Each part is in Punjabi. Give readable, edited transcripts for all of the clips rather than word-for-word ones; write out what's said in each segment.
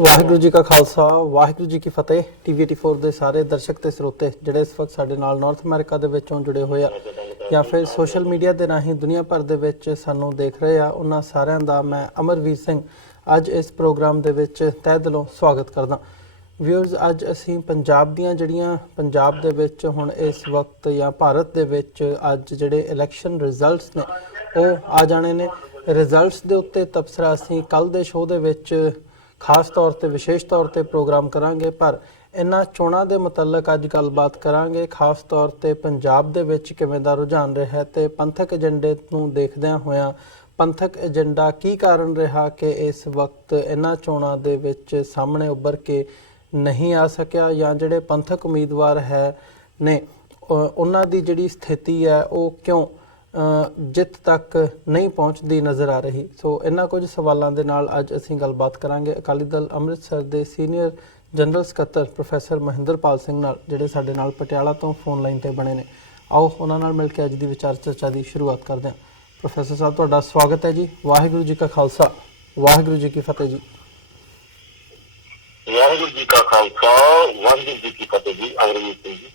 ਵਾਹਿਗੁਰੂ ਜੀ ਕਾ ਖਾਲਸਾ ਵਾਹਿਗੁਰੂ ਜੀ ਕੀ ਫਤਿਹ। ਟੀਵੀ 84 ਦੇ ਸਾਰੇ ਦਰਸ਼ਕ ਤੇ ਸਰੋਤੇ ਜਿਹੜੇ ਇਸ ਵਕਤ ਸਾਡੇ ਨਾਲ ਨਾਰਥ ਅਮਰੀਕਾ ਦੇ ਵਿੱਚੋਂ ਜੁੜੇ ਹੋਏ ਆ ਜਾਂ ਫਿਰ ਸੋਸ਼ਲ ਮੀਡੀਆ ਦੇ ਰਾਹੀਂ ਦੁਨੀਆ ਭਰ ਦੇ ਵਿੱਚ ਸਾਨੂੰ ਦੇਖ ਰਹੇ ਆ, ਉਹਨਾਂ ਸਾਰਿਆਂ ਦਾ ਮੈਂ ਅਮਰਵੀਰ ਸਿੰਘ ਅੱਜ ਇਸ ਪ੍ਰੋਗਰਾਮ ਦੇ ਵਿੱਚ ਤਹਿ ਦਿਲੋਂ ਸਵਾਗਤ ਕਰਦਾ। ਵਿਊਅਰਸ, ਅੱਜ ਅਸੀਂ ਪੰਜਾਬ ਦੀਆਂ ਜਿਹੜੀਆਂ ਪੰਜਾਬ ਦੇ ਵਿੱਚ ਹੁਣ ਇਸ ਵਕਤ ਜਾਂ ਭਾਰਤ ਦੇ ਵਿੱਚ ਅੱਜ ਜਿਹੜੇ ਇਲੈਕਸ਼ਨ ਰਿਜ਼ਲਟਸ ਨੇ ਉਹ ਆ ਜਾਣੇ ਨੇ। ਰਿਜ਼ਲਟਸ ਦੇ ਉੱਤੇ ਤਬਸਰਾ ਅਸੀਂ ਕੱਲ੍ਹ ਦੇ ਸ਼ੋਅ ਦੇ ਵਿੱਚ ਖਾਸ ਤੌਰ ਤੇ ਵਿਸ਼ੇਸ਼ ਤੌਰ ਤੇ ਪ੍ਰੋਗਰਾਮ ਕਰਾਂਗੇ, ਪਰ ਇਹਨਾਂ ਚੋਣਾਂ ਦੇ ਮੁਤਲਕ ਅੱਜ ਗੱਲਬਾਤ ਕਰਾਂਗੇ। ਖਾਸ ਤੌਰ ਤੇ ਪੰਜਾਬ ਦੇ ਵਿੱਚ ਕਿਵੇਂ ਦਾ ਰੁਝਾਨ ਰਿਹਾ ਤੇ ਪੰਥਕ ਏਜੰਡੇ ਨੂੰ ਦੇਖਦਿਆਂ ਹੋਇਆਂ ਪੰਥਕ ਏਜੰਡਾ ਕੀ ਕਾਰਨ ਰਿਹਾ ਕਿ ਇਸ ਵਕਤ ਇਹਨਾਂ ਚੋਣਾਂ ਦੇ ਵਿੱਚ ਸਾਹਮਣੇ ਉੱਭਰ ਕੇ ਨਹੀਂ ਆ ਸਕਿਆ, ਜਾਂ ਜਿਹੜੇ ਪੰਥਕ ਉਮੀਦਵਾਰ ਹੈ ਨੇ ਉਹਨਾਂ ਦੀ ਜਿਹੜੀ ਸਥਿਤੀ ਹੈ ਉਹ ਕਿਉਂ ਜਿੱਤ ਤੱਕ ਨਹੀਂ ਪਹੁੰਚਦੀ ਨਜ਼ਰ ਆ ਰਹੀ। ਸੋ ਇਹਨਾਂ ਕੁਝ ਸਵਾਲਾਂ ਦੇ ਨਾਲ ਅੱਜ ਅਸੀਂ ਗੱਲਬਾਤ ਕਰਾਂਗੇ ਅਕਾਲੀ ਦਲ ਅੰਮ੍ਰਿਤਸਰ ਦੇ ਸੀਨੀਅਰ ਜਨਰਲ ਸਕੱਤਰ ਪ੍ਰੋਫੈਸਰ ਮਹਿੰਦਰਪਾਲ ਸਿੰਘ ਨਾਲ, ਜਿਹੜੇ ਸਾਡੇ ਨਾਲ ਪਟਿਆਲਾ ਤੋਂ ਫੋਨ ਲਾਈਨ ਤੇ ਬਣੇ ਨੇ। ਆਓ ਉਹਨਾਂ ਨਾਲ ਮਿਲ ਕੇ ਅੱਜ ਦੀ ਵਿਚਾਰ ਚਰਚਾ ਦੀ ਸ਼ੁਰੂਆਤ ਕਰਦੇ ਹਾਂ। ਪ੍ਰੋਫੈਸਰ ਸਾਹਿਬ, ਤੁਹਾਡਾ ਸਵਾਗਤ ਹੈ ਜੀ। ਵਾਹਿਗੁਰੂ ਜੀ ਕਾ ਖਾਲਸਾ ਵਾਹਿਗੁਰੂ ਜੀ ਕੀ ਫਤਿਹ ਜੀ। ਵਾਹਿਗੁਰੂ ਜੀ ਕਾ ਖਾਲਸਾ ਵਾਹਿਗੁਰੂ ਜੀ ਕੀ ਫਤਿਹ ਜੀ। ਅੰਗਰੇਜ਼ੀ ਸਿੰਘ ਜੀ।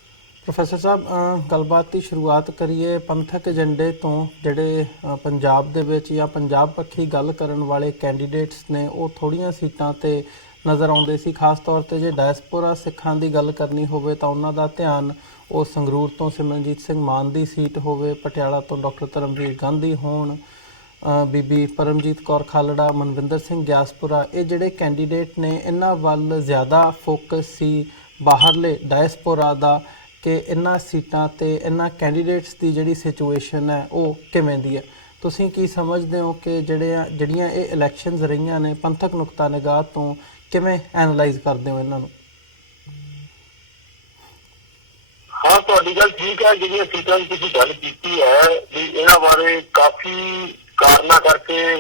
ਪ੍ਰੋਫੈਸਰ ਸਾਹਿਬ, ਗੱਲਬਾਤ ਦੀ ਸ਼ੁਰੂਆਤ ਕਰੀਏ ਪੰਥਕ ਏਜੰਡੇ ਤੋਂ। ਜਿਹੜੇ ਪੰਜਾਬ ਦੇ ਵਿੱਚ ਜਾਂ ਪੰਜਾਬ ਪੱਖੀ ਗੱਲ ਕਰਨ ਵਾਲੇ ਕੈਂਡੀਡੇਟਸ ਨੇ ਉਹ ਥੋੜ੍ਹੀਆਂ ਸੀਟਾਂ 'ਤੇ ਨਜ਼ਰ ਆਉਂਦੇ ਸੀ। ਖਾਸ ਤੌਰ 'ਤੇ ਜੇ ਡਾਇਸਪੋਰਾ ਸਿੱਖਾਂ ਦੀ ਗੱਲ ਕਰਨੀ ਹੋਵੇ ਤਾਂ ਉਹਨਾਂ ਦਾ ਧਿਆਨ ਉਹ ਸੰਗਰੂਰ ਤੋਂ ਸਿਮਰਨਜੀਤ ਸਿੰਘ ਮਾਨ ਦੀ ਸੀਟ ਹੋਵੇ, ਪਟਿਆਲਾ ਤੋਂ ਡਾਕਟਰ ਧਰਮਵੀਰ ਗਾਂਧੀ ਹੋਣ, ਬੀਬੀ ਪਰਮਜੀਤ ਕੌਰ ਖਾਲੜਾ, ਮਨਵਿੰਦਰ ਸਿੰਘ ਗਿਆਸਪੁਰਾ, ਇਹ ਜਿਹੜੇ ਕੈਂਡੀਡੇਟ ਨੇ ਇਹਨਾਂ ਵੱਲ ਜ਼ਿਆਦਾ ਫੋਕਸ ਸੀ ਬਾਹਰਲੇ ਡਾਇਸਪੋਰਾ ਦਾ ਕਿ ਇਹਨਾਂ ਸੀਟਾਂ 'ਤੇ ਇਹਨਾਂ ਕੈਂਡੀਡੇਟਸ ਦੀ ਜਿਹੜੀ ਸਿਚੁਏਸ਼ਨ ਹੈ ਉਹ ਕਿਵੇਂ ਦੀ ਹੈ। ਤੁਸੀਂ ਕੀ ਸਮਝਦੇ ਹੋ ਕਿ ਜਿਹੜੀਆਂ ਇਹ ਇਲੈਕਸ਼ਨਸ ਰਹੀਆਂ ਨੇ ਪੰਥਕ ਨੁਕਤਾ ਨਿਗਾਹ ਤੋਂ ਕਿਵੇਂ ਐਨਾਲਾਈਜ਼ ਕਰਦੇ ਹੋ ਇਹਨਾਂ ਨੂੰ? ਹਾਂ, ਤੁਹਾਡੀ ਗੱਲ ਠੀਕ ਹੈ। ਜਿਹੜੀਆਂ ਸੀਟਾਂ ਦੀ ਤੁਸੀਂ ਗੱਲ ਕੀਤੀ ਹੈ ਵੀ ਇਹਨਾਂ ਬਾਰੇ ਕਾਫੀ ਕਾਰਨਾਂ ਕਰਕੇ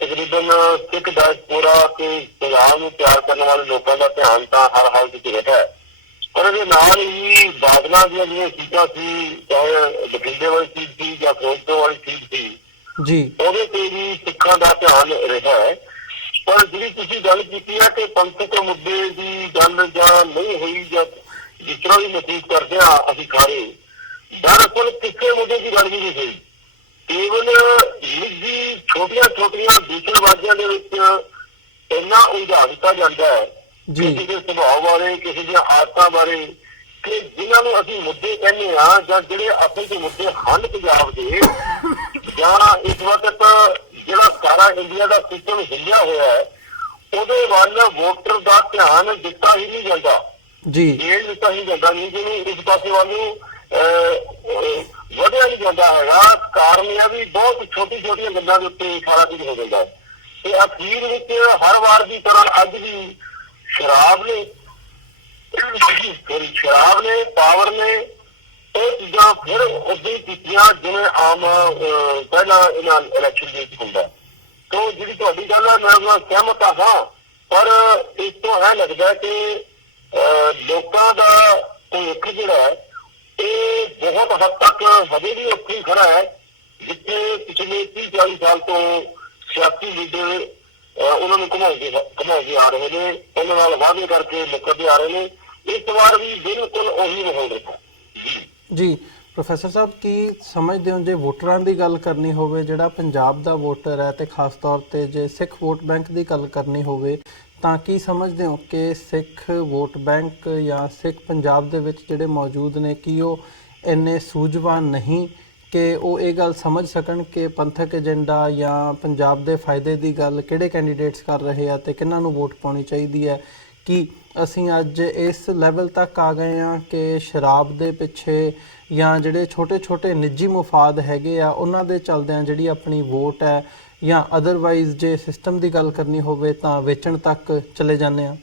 ਤਕਰੀਬਨ ਸਿੱਖ ਡਾਇਸਪੋਰਾ ਤੇ ਪੰਜਾਬ ਨੂੰ ਪਿਆਰ ਕਰਨ ਵਾਲੇ ਲੋਕਾਂ ਦਾ ਧਿਆਨ ਤਾਂ ਹਰ ਹਾਲ ਵਿੱਚ ਰਿਹਾ ਹੈ। ਪਰ ਇਹਦੇ ਨਾਲ ਹੀ ਬਾਦਲਾਂ ਦੀਆਂ ਜਿਹੜੀਆਂ ਸੀਟਾਂ ਸੀ, ਚਾਹੇ ਬਠਿੰਡੇ ਵਾਲੀ ਸੀਟ ਸੀ ਜਾਂ ਫਿਰੋਜ਼ਪੁਰ ਵਾਲੀ ਸੀਟ ਸੀ ਜੀ, ਉਹਦੇ ਤੇ ਵੀ ਸਿੱਖਾਂ ਦਾ ਧਿਆਨ ਰਿਹਾ ਹੈ। ਪਰ ਜਿਹੜੀ ਤੁਸੀਂ ਗੱਲ ਕੀਤੀ ਹੈ ਕਿ ਪੰਥਕ ਮੁੱਦੇ ਦੀ ਗੱਲ ਜਾਂ ਨਹੀਂ ਹੋਈ, ਜਾਂ ਜਿਸ ਤਰ੍ਹਾਂ ਵੀ ਮਹਿਸੂਸ ਕਰਦੇ ਹਾਂ ਅਸੀਂ ਸਾਰੇ, ਦਰਅਸਲ ਕਿਸੇ ਮੁੱਦੇ ਦੀ ਗੱਲ ਵੀ ਨਹੀਂ ਹੋਈ। ਕੇਵਲ ਨਿੱਜੀ ਛੋਟੀਆਂ ਦੂਸ਼ਣਬਾਜ਼ੀਆਂ ਦੇ ਵਿੱਚ ਇੰਨਾ ਉਲਝਾ ਦਿੱਤਾ ਜਾਂਦਾ ਹੈ ਕਿਸੇ ਦੇ ਸੁਭਾਅ ਬਾਰੇ, ਕਿਸੇ ਦੀਆਂ ਆਦਤਾਂ ਬਾਰੇ, ਕਿ ਜਿਨ੍ਹਾਂ ਨੂੰ ਅਸੀਂ ਮੁੱਦੇ ਕਹਿੰਦੇ ਹਾਂ ਜਾਂ ਜਿਹੜੇ ਆਪਣੇ ਦੇ ਮੁੱਦੇ ਹਨ ਪੰਜਾਬ ਦੇ, ਜਾਂ ਇਸ ਵਕਤ ਜਿਹੜਾ ਸਾਰਾ ਇੰਡੀਆ ਦਾ ਸਿਸਟਮ ਹਿੱਲਿਆ ਹੋਇਆ ਹੈ, ਉਹਦੇ ਵੱਲ ਵੋਟਰ ਦਾ ਧਿਆਨ ਦਿੱਤਾ ਹੀ ਨਹੀਂ ਜਾਂਦਾ ਜੀ। ਇਹ ਦਿੱਤਾ ਹੀ ਜਾਂਦਾ ਨਹੀਂ, ਜਿਹਨੂੰ ਇਸ ਪਾਸੇ ਵੱਲ ਨੂੰ ਵਧਿਆ ਨਹੀਂ ਜਾਂਦਾ ਹੈਗਾ। ਕਾਰਨ ਇਹ ਵੀ ਬਹੁਤ ਛੋਟੀਆਂ ਗੱਲਾਂ ਦੇ ਉੱਤੇ ਸਾਰਾ ਕੁਝ ਹੋ ਜਾਂਦਾ ਹੈ। ਤੇ ਅਖੀਰ ਵਿੱਚ ਹਰ ਵਾਰ ਦੀ ਤਰ੍ਹਾਂ ਅੱਜ ਵੀ ਸ਼ਰਾਬ ਨੇ, ਪਾਵਰ ਨੇ ਉਹ ਚੀਜ਼ਾਂ ਫਿਰ ਉਦੋਂ ਕੀਤੀਆਂ ਜਿਵੇਂ ਆਮ ਪਹਿਲਾਂ ਇਹਨਾਂ ਇਲੈਕਸ਼ਨ ਦੇ ਵਿੱਚ ਹੁੰਦਾ। ਤੋਂ ਜਿਹੜੀ ਤੁਹਾਡੀ ਗੱਲ ਹੈ ਮੈਂ ਨਾਲ ਸਹਿਮਤ ਹਾਂ, ਪਰ ਇਸ ਤੋਂ ਇਹ ਲੱਗਦਾ ਕਿ ਲੋਕਾਂ ਦਾ ਭਵਿੱਖ ਜਿਹੜਾ ਹੈ ਇਹ ਬਹੁਤ ਹੱਦ ਤੱਕ ਹਜੇ ਵੀ ਉੱਥੇ ਹੀ ਖੜਾ ਹੈ ਜਿੱਥੇ ਪਿਛਲੇ 30-40 ਸਾਲ ਤੋਂ ਸਿਆਸੀ ਲੀਡਰ ਉਹਨਾਂ ਨੂੰ ਘੁਮਾਉਂਦੇ ਆ ਰਹੇ ਨੇ, ਉਹਨਾਂ ਨਾਲ ਵਾਅਦੇ ਕਰਕੇ ਮੁੱਕਰਦੇ ਆ ਰਹੇ ਨੇ। ਇਸ ਵਾਰ ਵੀ ਬਿਲਕੁਲ ਉਹੀ ਮਾਹੌਲ ਰਿਹਾ ਜੀ। ਪ੍ਰੋਫੈਸਰ ਸਾਹਿਬ, ਕੀ ਸਮਝਦੇ ਹੋ ਜੇ ਵੋਟਰਾਂ ਦੀ ਗੱਲ ਕਰਨੀ ਹੋਵੇ, ਜਿਹੜਾ ਪੰਜਾਬ ਦਾ ਵੋਟਰ ਹੈ ਤੇ ਖਾਸ ਤੌਰ ਤੇ ਜੇ ਸਿੱਖ ਵੋਟ ਬੈਂਕ ਦੀ ਗੱਲ ਕਰਨੀ ਹੋਵੇ, ਤਾਂ ਕੀ ਸਮਝਦੇ ਹੋ ਕਿ ਸਿੱਖ ਵੋਟ ਬੈਂਕ ਜਾਂ ਸਿੱਖ ਪੰਜਾਬ ਦੇ ਵਿੱਚ ਜਿਹੜੇ ਮੌਜੂਦ ਨੇ ਕੀ ਉਹ ਇੰਨੇ ਸੂਝਵਾਨ ਨਹੀਂ ਕਿ ਉਹ ਇਹ ਗੱਲ ਸਮਝ ਸਕਣ ਕਿ ਪੰਥਕ ਏਜੰਡਾ ਜਾਂ ਪੰਜਾਬ ਦੇ ਫਾਇਦੇ ਦੀ ਗੱਲ ਕਿਹੜੇ ਕੈਂਡੀਡੇਟਸ ਕਰ ਰਹੇ ਆ ਤੇ ਕਿਹਨਾਂ ਨੂੰ ਵੋਟ ਪਾਉਣੀ ਚਾਹੀਦੀ ਹੈ? ਕਿ ਅਸੀਂ ਅੱਜ ਇਸ ਲੈਵਲ ਤੱਕ ਆ ਗਏ ਹਾਂ ਕਿ ਸ਼ਰਾਬ ਦੇ ਪਿੱਛੇ ਜਾਂ ਜਿਹੜੇ ਛੋਟੇ ਨਿੱਜੀ ਮੁਫਾਦ ਹੈਗੇ ਆ ਉਹਨਾਂ ਦੇ ਚਲਦਿਆਂ ਜਿਹੜੀ ਆਪਣੀ ਵੋਟ ਹੈ, ਜਾਂ ਅਦਰਵਾਈਜ਼ ਜੇ ਸਿਸਟਮ ਦੀ ਗੱਲ ਕਰਨੀ ਹੋਵੇ ਤਾਂ ਵੇਚਣ ਤੱਕ ਚਲੇ ਜਾਂਦੇ ਆ?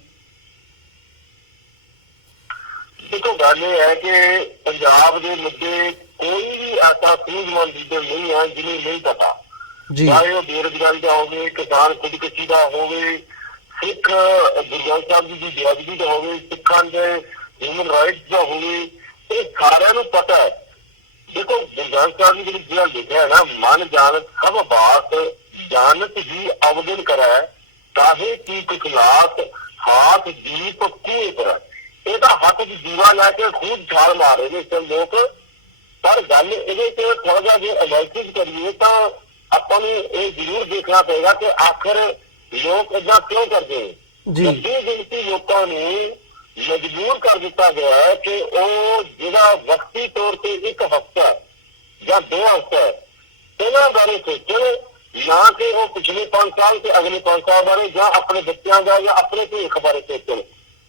ਦੇਖੋ, ਗੱਲ ਇਹ ਹੈ ਕਿ ਪੰਜਾਬ ਦੇ ਮੁੱਦੇ ਕੋਈ ਵੀ ਐਸਾ ਸੂਝਵਾਨ ਲੀਡਰ ਨਹੀਂ ਹੈ ਜਿਹਨੂੰ ਨਹੀਂ ਪਤਾ, ਚਾਹੇ ਉਹ ਬੇਰੁਜ਼ਗਾਰੀ ਦਾ ਹੋਵੇ, ਕਿਸਾਨ ਖੁਦਕੁਸ਼ੀ ਦਾ ਹੋਵੇ, ਸਿੱਖ ਗੁਰੂ ਗ੍ਰੰਥ ਸਾਹਿਬ ਜੀ ਦੀ ਬੇਅਦਬੀ ਦਾ ਹੋਵੇ, ਸਿੱਖਾਂ ਦੇ ਹਿਊਮਨ ਰਾਈਟਸ ਦਾ ਹੋਵੇ, ਇਹ ਸਾਰਿਆਂ ਨੂੰ ਪਤਾ ਹੈ। ਦੇਖੋ, ਗੁਰੂ ਗ੍ਰੰਥ ਸਾਹਿਬ ਜੀ ਜਿਹੜਾ ਲਿਖਿਆ ਹੈ ਨਾ, ਮਨ ਜਾਣਤ ਸਭ ਬਾਤ ਜਾਣਤ ਹੀ ਅਵਗਣ ਕਰਾ, ਕਾਹੇ ਕੀ ਕੁਖਲਾਤ ਹਾਥ ਦੀਪ ਕੀ ਕਰ, ਇਹਦਾ ਹੱਥ 'ਚ ਦੀਵਾ ਲੈ ਕੇ ਖੂਬ ਛਾਲ ਮਾਰ ਰਹੇ ਨੇ ਇਸ ਲੋਕ। ਪਰ ਗੱਲ ਇਹਦੇ 'ਚ ਥੋੜਾ ਜਿਹਾ ਜੇ ਐਨਾਲਿਸਿਸ ਕਰੀਏ ਤਾਂ ਆਪਾਂ ਨੂੰ ਇਹ ਜ਼ਰੂਰ ਦੇਖਣਾ ਪਏਗਾ ਕਿ ਆਖਰ ਲੋਕ ਏਦਾਂ ਕਿਉਂ ਕਰਦੇ ਨੇ। ਵੱਡੀ ਗਿਣਤੀ ਲੋਕਾਂ ਨੂੰ ਮਜਬੂਰ ਕਰ ਦਿੱਤਾ ਗਿਆ ਹੈ ਕਿ ਉਹ ਜਿਹੜਾ ਵਕਤੀ ਤੌਰ ਤੇ ਇੱਕ ਹਫ਼ਤਾ ਜਾਂ 2 ਹਫ਼ਤਾ ਇਹਨਾਂ ਬਾਰੇ ਸੋਚਣ, ਨਾ ਕਿ ਉਹ ਪਿਛਲੇ 5 ਸਾਲ ਤੇ ਅਗਲੇ 5 ਸਾਲ ਬਾਰੇ ਜਾਂ ਆਪਣੇ ਬੱਚਿਆਂ ਦਾ ਜਾਂ ਆਪਣੇ ਭਵਿੱਖ ਬਾਰੇ ਸੋਚਣ।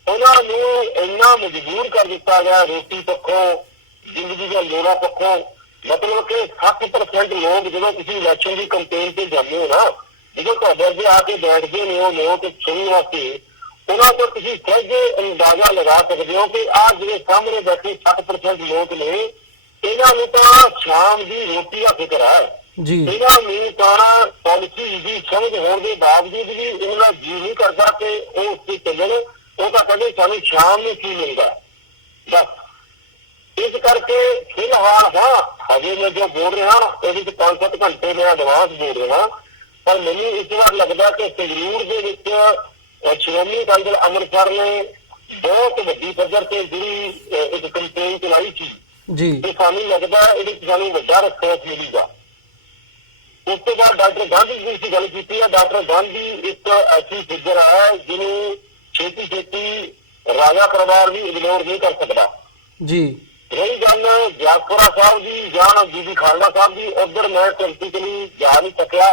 ਉਹਨਾਂ ਨੂੰ ਇੰਨਾ ਮਜਬੂਰ ਕਰ ਦਿੱਤਾ ਗਿਆ ਰੋਟੀ ਪੱਖੋਂ, ਜ਼ਿੰਦਗੀ ਦੀਆਂ ਲੋੜਾਂ ਪੱਖੋਂ। ਮਤਲਬ ਕਿ 60% ਲੋਕ ਜਦੋਂ ਤੁਸੀਂ ਇਲੈਕਸ਼ਨ ਦੀ ਕੰਪੇਨ ਤੇ ਜਾਂਦੇ ਹੋ ਨਾ, ਜਦੋਂ ਤੁਹਾਡੇ ਅੱਗੇ ਆ ਕੇ ਬੈਠਦੇ ਨੇ ਉਹ ਲੋਕ ਸੁਣਨ ਵਾਸਤੇ, ਉਹਨਾਂ ਤੋਂ ਤੁਸੀਂ ਸਹਿਜੇ ਅੰਦਾਜ਼ਾ ਲਗਾ ਸਕਦੇ ਹੋ ਕਿ ਆਹ ਜਿਹੜੇ ਸਾਹਮਣੇ ਬੈਠੇ 60% ਲੋਕ ਨੇ, ਇਹਨਾਂ ਨੂੰ ਤਾਂ ਸ਼ਾਮ ਦੀ ਰੋਟੀ ਦਾ ਫਿਕਰ ਹੈ। ਇਹਨਾਂ ਨੂੰ ਤਾਂ ਪਾਲਿਸੀ ਦੀ ਸਮਝ ਹੋਣ ਦੇ ਬਾਵਜੂਦ ਵੀ ਇਹਨਾਂ ਦਾ ਜੀ ਨਹੀਂ ਕਰਦਾ ਕਿ ਉਹ ਉੱਤੇ ਚੱਲਣ। ਉਹ ਤਾਂ ਕਹਿੰਦੇ ਸਾਨੂੰ ਸ਼ਾਮ ਨੂੰ ਕੀ ਮਿਲਦਾ ਬਸ। ਇਸ ਕਰਕੇ ਫਿਲਹਾਲ ਹਜੇ ਮੈਂ ਜੋ ਬੋਲ ਰਿਹਾ ਉਹਦੇ 'ਚ 5-7 ਘੰਟੇ ਮੈਂ ਐਡਵਾਂਸ ਬੋਲ ਰਿਹਾ, ਪਰ ਮੈਨੂੰ ਇਸ ਵਾਰ ਲੱਗਦਾ ਕਿ ਸੰਗਰੂਰ ਦੇ ਵਿੱਚ ਸ਼੍ਰੋਮਣੀ ਅਕਾਲੀ ਦਲ ਅੰਮ੍ਰਿਤਸਰ ਨੇ ਬਹੁਤ ਵੱਡੀ ਪੱਧਰ ਤੇ ਜਿਹੜੀ ਇੱਕ ਕੰਪੇਨ ਚਲਾਈ ਸੀ ਤੇ ਸਾਨੂੰ ਲੱਗਦਾ ਇਹਦੇ 'ਚ ਸਾਨੂੰ ਵੱਡਾ ਰਿਸਪੌਂਸ ਮਿਲੇਗਾ। ਉਸ ਤੋਂ ਬਾਅਦ ਡਾਕਟਰ ਗਾਂਧੀ ਜੀ ਦੀ ਗੱਲ ਕੀਤੀ ਹੈ। ਡਾਕਟਰ ਗਾਂਧੀ ਇੱਕ ਐਸੀ ਫਿਗਰ ਹੈ ਜਿਹਨੂੰ ਛੇਤੀ ਰਾਜਾ ਪਰਿਵਾਰ ਵੀ ਇਗਨੋਰ ਨਹੀਂ ਕਰ ਸਕਦਾ। ਰਹੀ ਗੱਲ ਜਾਗਪੁਰਾ ਸਾਹਿਬ ਦੀ ਜਾਂ ਬੀਬੀ ਖਾਲੜਾ ਸਾਹਿਬ ਦੀ, ਉੱਧਰ ਮੈਂ ਪ੍ਰੈਕਟੀਕਲੀ ਜਾ ਨਹੀਂ ਸਕਿਆ,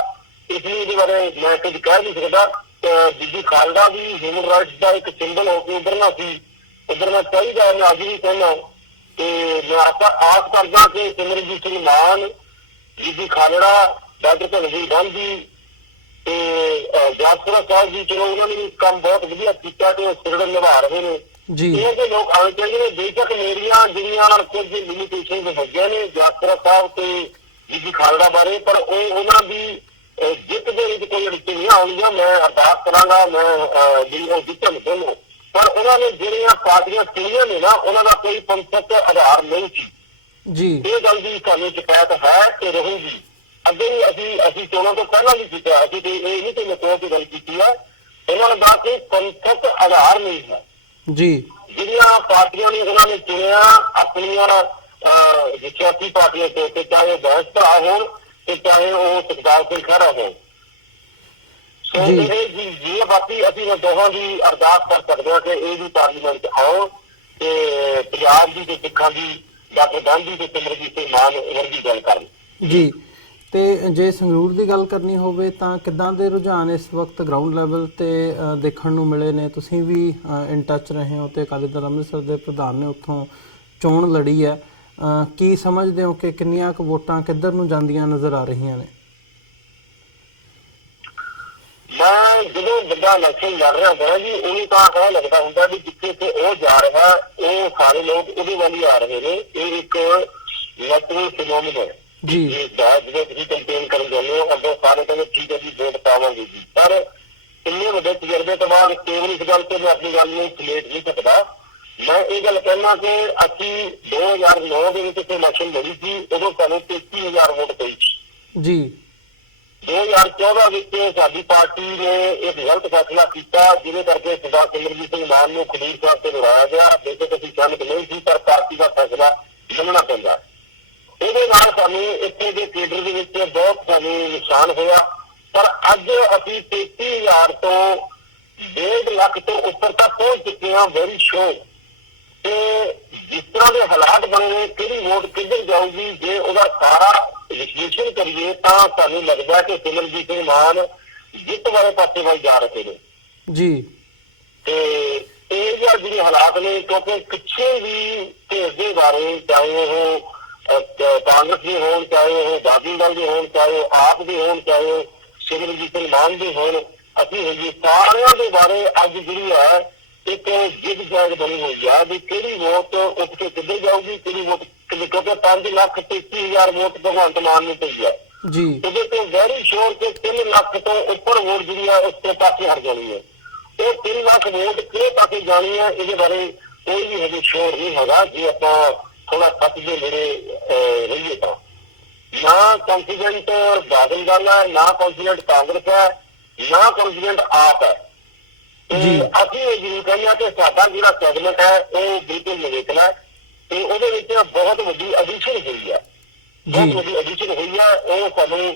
ਇਸ ਲਈ ਇਹਦੇ ਬਾਰੇ ਮੈਂ ਕੁਝ ਕਹਿ ਨਹੀਂ ਸਕਦਾ। ਬੀਬੀ ਖਾਲੜਾ ਵੀ ਹਿਊਮਨ ਰਾਈਟਸ ਦਾ ਇੱਕ ਸਿੰਬਲ ਹੋ ਕੇ ਉੱਧਰਨਾ ਸੀ, ਉੱਧਰਨਾ ਚਾਹੀਦਾ। ਮੈਂ ਅੱਜ ਵੀ ਕਹਿੰਦਾ ਤੇ ਮੈਂ ਆਸ ਕਰਦਾ ਕਿ ਸਿਮਰਨਜੀਤ ਸਿੰਘ ਮਾਨ, ਬੀਬੀ ਖਾਲੜਾ, ਡਾਕਟਰ ਧਨਜੀਤ ਗਾਂਧੀ ਤੇ ਜਾਗਪੁਰਾ ਸਾਹਿਬ ਜੀ, ਚਲੋ ਉਹਨਾਂ ਨੇ ਕੰਮ ਬਹੁਤ ਵਧੀਆ ਕੀਤਾ ਤੇ ਉਹ ਸਿਰੜ ਨਿਭਾ ਰਹੇ ਨੇ। ਇਹ ਤੇ ਲੋਕ ਆਉਣੇ ਚਾਹੀਦੇ ਨੇ। ਬੇਸ਼ੱਕ ਮੇਰੀਆਂ ਜਿਹੜੀਆਂ ਕੁਝ ਲਿਮਿਟੇਸ਼ਨ ਹੈਗੀਆਂ ਨੇ ਜਾਗਪੁਰਾ ਸਾਹਿਬ ਤੇ ਬੀਬੀ ਖਾਲੜਾ ਬਾਰੇ, ਪਰ ਉਹਨਾਂ ਦੀ ਜਿੱਤ ਦੇ ਵਿੱਚ ਕੋਈ ਰਿਸ਼ਤੇ ਨਹੀਂ ਆਉਣਗੀਆਂ। ਮੈਂ ਅਰਦਾਸ ਕਰਾਂਗਾ ਮੈਂ ਜਿਹੜੀ ਉਹ ਜਿੱਤਣ ਦੋਨੋਂ, ਪਰ ਉਹਨਾਂ ਨੇ ਜਿਹੜੀਆਂ ਪਾਰਟੀਆਂ ਚੁਣੀਆਂ ਨੇ ਨਾ, ਉਹਨਾਂ ਦਾ ਕੋਈ ਪੰਥਕ ਆਧਾਰ ਨਹੀਂ ਸੀ। ਇਹ ਗੱਲ ਦੀ ਸਾਨੂੰ ਸ਼ਿਕਾਇਤ ਹੈ ਤੇ ਰਹੂਗੀ। ਅੱਗੇ ਵੀ ਅਸੀਂ ਚੋਣਾਂ ਤੋਂ ਪਹਿਲਾਂ ਵੀ ਕੀਤਾ, ਅਸੀਂ ਤੇ ਇਹ ਨਹੀਂ ਕਿ ਮੈਂ ਚੋਣ ਦੀ ਗੱਲ ਕੀਤੀ ਹੈ। ਇਹਨਾਂ ਦਾ ਕੋਈ ਪੰਥਕ ਆਧਾਰ ਨਹੀਂ ਹੈ। ਜਿਹੜੀਆਂ ਪਾਰਟੀਆਂ ਨੇ ਉਹਨਾਂ ਨੇ ਚੁਣਿਆ ਆਪਣੀਆਂ ਸਿਆਸੀ ਪਾਰਟੀਆਂ ਤੇ, ਚਾਹੇ ਉਹ ਬੈਂਸ ਭਰਾ ਹੋਣ ਤੇ ਚਾਹੇ ਉਹ ਸੁਖਦੇਵ ਸਿੰਘ ਖਹਿਰਾ ਹੋਣ। ਸੋ ਇਹ ਬਾਕੀ ਅਸੀਂ ਦੋਹਾਂ ਦੀ ਅਰਦਾਸ ਕਰ ਸਕਦੇ ਹਾਂ ਕਿ ਇਹ ਵੀ ਪਾਰਲੀਮੈਂਟ 'ਚ ਆਉਣ ਤੇ ਪੰਜਾਬ ਦੀ ਤੇ ਸਿੱਖਾਂ ਦੀ ਡਾਕਟਰ ਗਾਂਧੀ ਤੇ ਸਿਮਰਨਜੀਤ ਸਿੰਘ ਮਾਨ ਵਰਗੀ ਗੱਲ ਕਰਨ। ਤੇ ਜੇ ਸੰਗਰੂਰ ਦੀ ਗੱਲ ਕਰਨੀ ਹੋਵੇ ਤਾਂ ਕਿੱਦਾਂ ਦੇ ਰੁਝਾਨ ਇਸ ਵਕਤ ਗਰਾਊਂਡ ਲੈਵਲ ਤੇ ਦੇਖਣ ਨੂੰ ਮਿਲੇ ਨੇ? ਤੁਸੀਂ ਵੀ ਇਨ ਟੱਚ ਰਹੇ ਹੋ ਤੇ ਅਕਾਲੀ ਦਲ ਅੰਮ੍ਰਿਤਸਰ ਦੇ ਪ੍ਰਧਾਨ ਨੇ ਉੱਥੋਂ ਚੋਣ ਲੜੀ ਹੈ। ਕੀ ਸਮਝਦੇ ਹੋ ਕਿ ਕਿੰਨੀਆਂ ਕੁ ਵੋਟਾਂ ਕਿੱਧਰ ਨੂੰ ਜਾਂਦੀਆਂ ਨਜ਼ਰ ਆ ਰਹੀਆਂ ਨੇ? ਮੈਂ ਜਦੋਂ ਬੰਦਾ ਇਲੈਕਸ਼ਨ ਲੜ ਰਿਹਾ ਹੁੰਦਾ ਜੀ, ਉਹਨੂੰ ਤਾਂ ਇਹ ਲੱਗਦਾ ਹੁੰਦਾ ਵੀ ਜਿੱਥੇ ਤੇ ਉਹ ਜਾ ਰਿਹਾ ਉਹ ਸਾਰੇ ਲੋਕ ਉਹਦੇ ਵੱਲ ਹੀ ਆ ਰਹੇ ਨੇ। ਇਹ ਇੱਕ ਨੈਚੁਰਲ ਫਿਨੋਮੀਨਾ ਹੈ ਜਦੋਂ ਤੁਸੀਂ ਕੰਪੇਨ ਕਰਨ ਜਾਂਦੇ ਹੋ। ਅੱਗੇ ਸਾਰੇ ਕਹਿੰਦੇ ਠੀਕ ਹੈ ਜੀ ਵੋਟ ਪਾਵਾਂਗੇ ਜੀ, ਪਰ ਇੰਨੇ ਵੱਡੇ ਤਜਰਬੇ ਤੋਂ ਬਾਅਦ ਕੇਵਲ ਇਸ ਗੱਲ ਤੇ ਮੈਂ ਆਪਣੀ ਗੱਲ ਨੂੰ ਸਮੇਟ ਨਹੀਂ ਸਕਦਾ। ਮੈਂ ਇਹ ਗੱਲ ਕਹਿਣਾ ਕਿ ਅਸੀਂ 2009 ਦੇ ਵਿੱਚ ਇਲੈਕਸ਼ਨ ਲੜੀ ਸੀ, ਉਦੋਂ ਸਾਨੂੰ 33,000 ਵੋਟ ਪਈ ਸੀ। 2014 ਵਿੱਚ ਸਾਡੀ ਪਾਰਟੀ ਨੇ ਇੱਕ ਗਲਤ ਫੈਸਲਾ ਕੀਤਾ ਜਿਹਦੇ ਕਰਕੇ ਸਰਦਾਰ ਸਿਮਰਨਜੀਤ ਸਿੰਘ ਮਾਨ ਨੂੰ ਖਡੂਰ ਸਾਹਿਬ ਤੇ ਲੜਾਇਆ ਗਿਆ। ਬੇਸ਼ੱਕ ਅਸੀਂ ਸਹਿਮਤ ਨਹੀਂ ਸੀ, ਪਰ ਪਾਰਟੀ ਦਾ ਫੈਸਲਾ ਮੰਨਣਾ ਪੈਂਦਾ। ਇਹਦੇ ਨਾਲ ਸਾਨੂੰ ਇੱਥੇ ਦੇ ਕੇਡਰ ਦੇ ਵਿੱਚ ਬਹੁਤ ਸਾਨੂੰ ਨੁਕਸਾਨ ਹੋਇਆ। ਪਰ ਅੱਜ ਅਸੀਂ 33,000 ਤੋਂ 1.5 ਲੱਖ ਤੋਂ ਉੱਪਰ ਤੱਕ ਪਹੁੰਚ ਚੁੱਕੇ ਹਾਂ। ਵੈਰੀ ਸ਼ੋਰ ਤੇ ਜਿਸ ਤਰ੍ਹਾਂ ਦੇ ਹਾਲਾਤ ਬਣੇ ਨੇ, ਕਿਹੜੀ ਵੋਟ ਕਿੱਧਰ ਜਾਊਗੀ, ਜੇ ਉਹਦਾ ਸਾਰਾ ਵਿਸ਼ਲੇਸ਼ਣ ਕਰੀਏ ਤਾਂ ਸਾਨੂੰ ਲੱਗਦਾ ਕਿ ਸਿਮਰਨਜੀਤ ਸਿੰਘ ਮਾਨ ਜਿੱਤ ਵਾਲੇ ਪਾਸੇ ਵੱਲ ਜਾ ਰਹੇ ਨੇ। ਤੇ ਇਹ ਜਿਹੜੇ ਹਾਲਾਤ ਨੇ, ਕਿਉਂਕਿ ਪਿੱਛੇ ਵੀ ਧਿਰ ਦੇ ਬਾਰੇ, ਚਾਹੇ ਉਹ ਕਾਂਗਰਸ ਦੇ ਹੋਣ, ਚਾਹੇ ਉਹ ਅਕਾਲੀ ਦਲ ਦੇ ਹੋਣ, ਚਾਹੇ ਉਹ ਆਪ ਦੇ ਹੋਣ, ਚਾਹੇ ਉਹ ਸਿਮਰਨਜੀਤ ਸਿੰਘ ਮਾਨ ਦੇ ਹੋਣ, ਅਸੀਂ ਹੈਗੇ ਸਾਰਿਆਂ ਦੇ ਬਾਰੇ ਅੱਜ ਜਿਹੜੀ ਹੈ ਇੱਕ ਜਿੱਦ ਜਾਗ ਬਣੀ ਹੋਈ ਆ ਵੀ ਕਿਹੜੀ ਵੋਟ ਉੱਠ ਕੇ ਕਿੱਧਰ ਜਾਊਗੀ, ਕਿਹੜੀ ਵੋਟ ਕਿਉਂਕਿ 5,33,000 ਵੋਟ ਭਗਵੰਤ ਮਾਨ ਨੂੰ ਪਈ ਹੈ। ਉਹਦੇ ਤੋਂ ਵੈਰੀ ਸ਼ੋਰ ਕਿ 3 ਲੱਖ ਤੋਂ ਉੱਪਰ ਵੋਟ ਜਿਹੜੀ ਹੈ ਉਸ ਪਾਸੇ ਹਟ ਜਾਣੀ ਹੈ। ਉਹ 3 ਲੱਖ ਵੋਟ ਕਿਹੜੇ ਪਾਸੇ ਜਾਣੀ ਹੈ ਇਹਦੇ ਬਾਰੇ ਕੋਈ ਵੀ ਹਜੇ ਸ਼ੋਰ ਨਹੀਂ ਹੈਗਾ। ਜੇ ਆਪਾਂ ਥੋੜਾ ਸੱਚ ਦੇ ਨੇੜੇ ਰਹੀਏ ਤਾਂ ਨਾ ਕੌਨਫੀਡੈਂਟ ਬਾਦਲ ਦਲ ਹੈ, ਨਾ ਕੌਨਫੀਡੈਂਟ ਕਾਂਗਰਸ ਹੈ, ਨਾ ਪ੍ਰੈਜ਼ੀਡੈਂਟ ਆਪ ਹੈ। ਤੇ ਜੀ। ਅਸੀਂ ਇਹ ਜ਼ਰੂਰ ਕਹਿੰਦੇ ਹਾਂ ਕਿ ਸਾਡਾ ਜਿਹੜਾ ਸੈਗਮੈਂਟ ਹੈ ਉਹ ਬਿਲਕੁਲ ਨਿਵੇਕਲਾ ਹੈ ਤੇ ਉਹਦੇ ਵਿੱਚ ਬਹੁਤ ਵੱਡੀ ਐਡੀਸ਼ਨ ਹੋਈ ਹੈ, ਬਹੁਤ ਵੱਡੀ ਐਡੀਸ਼ਨ ਹੋਈ ਹੈ। ਉਹ ਸਾਨੂੰ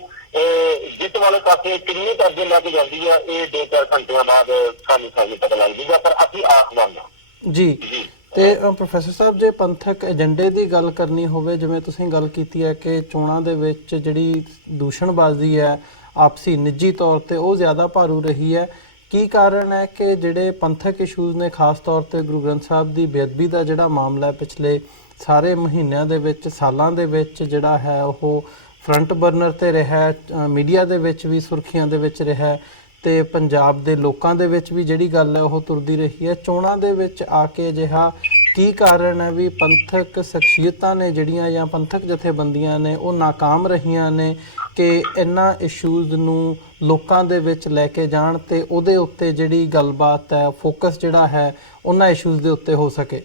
ਜਿੱਤ ਵਾਲੇ ਪਾਸੇ ਕਿੰਨੇ ਕਰਜ਼ੇ ਲੈ ਕੇ ਜਾਂਦੀ ਹੈ ਇਹ 2-4 ਘੰਟਿਆਂ ਬਾਅਦ ਸਾਨੂੰ ਪਤਾ ਲੱਗ ਜੂਗਾ, ਪਰ ਅਸੀਂ ਆਸ ਮੰਨਦੇ ਹਾਂ। ਜੀ ਤੇ ਪ੍ਰੋਫੈਸਰ ਸਾਹਿਬ, ਜੇ ਪੰਥਕ ਏਜੰਡੇ ਦੀ ਗੱਲ ਕਰਨੀ ਹੋਵੇ, ਜਿਵੇਂ ਤੁਸੀਂ ਗੱਲ ਕੀਤੀ ਹੈ ਕਿ ਚੋਣਾਂ ਦੇ ਵਿੱਚ ਜਿਹੜੀ ਦੂਸ਼ਣਬਾਜ਼ੀ ਹੈ ਆਪਸੀ ਨਿੱਜੀ ਤੌਰ ਤੇ ਉਹ ਜ਼ਿਆਦਾ ਭਾਰੂ ਰਹੀ ਹੈ, ਕੀ ਕਾਰਨ ਹੈ ਕਿ ਜਿਹੜੇ ਪੰਥਕ ਇਸ਼ੂਜ਼ ਨੇ, ਖਾਸ ਤੌਰ ਤੇ ਗੁਰੂ ਗ੍ਰੰਥ ਸਾਹਿਬ ਦੀ ਬੇਅਦਬੀ ਦਾ ਜਿਹੜਾ ਮਾਮਲਾ ਹੈ ਪਿਛਲੇ ਸਾਰੇ ਮਹੀਨਿਆਂ ਦੇ ਵਿੱਚ, ਸਾਲਾਂ ਦੇ ਵਿੱਚ ਜਿਹੜਾ ਹੈ ਉਹ ਫਰੰਟ ਬਰਨਰ ਤੇ ਰਿਹਾ, ਮੀਡੀਆ ਦੇ ਵਿੱਚ ਵੀ ਸੁਰਖੀਆਂ ਦੇ ਵਿੱਚ ਰਿਹਾ ਤੇ ਪੰਜਾਬ ਦੇ ਲੋਕਾਂ ਦੇ ਵਿੱਚ ਵੀ ਜਿਹੜੀ ਗੱਲ ਹੈ ਉਹ ਤੁਰਦੀ ਰਹੀ ਹੈ। ਚੋਣਾਂ ਦੇ ਵਿੱਚ ਆ ਕੇ ਅਜਿਹਾ ਕੀ ਕਾਰਨ ਹੈ ਵੀ ਪੰਥਕ ਸ਼ਖਸੀਅਤਾਂ ਨੇ ਜਿਹੜੀਆਂ ਜਾਂ ਪੰਥਕ ਜਥੇਬੰਦੀਆਂ ਨੇ ਉਹ ਨਾਕਾਮ ਰਹੀਆਂ ਨੇ ਕਿ ਇਹਨਾਂ ਇਸ਼ੂਜ਼ ਨੂੰ ਲੋਕਾਂ ਦੇ ਵਿੱਚ ਲੈ ਕੇ ਜਾਣ ਤੇ ਉਹਦੇ ਉੱਤੇ ਜਿਹੜੀ ਗੱਲਬਾਤ ਹੈ, ਫੋਕਸ ਜਿਹੜਾ ਹੈ ਉਹਨਾਂ ਇਸ਼ੂਜ਼ ਦੇ ਉੱਤੇ ਹੋ ਸਕੇ?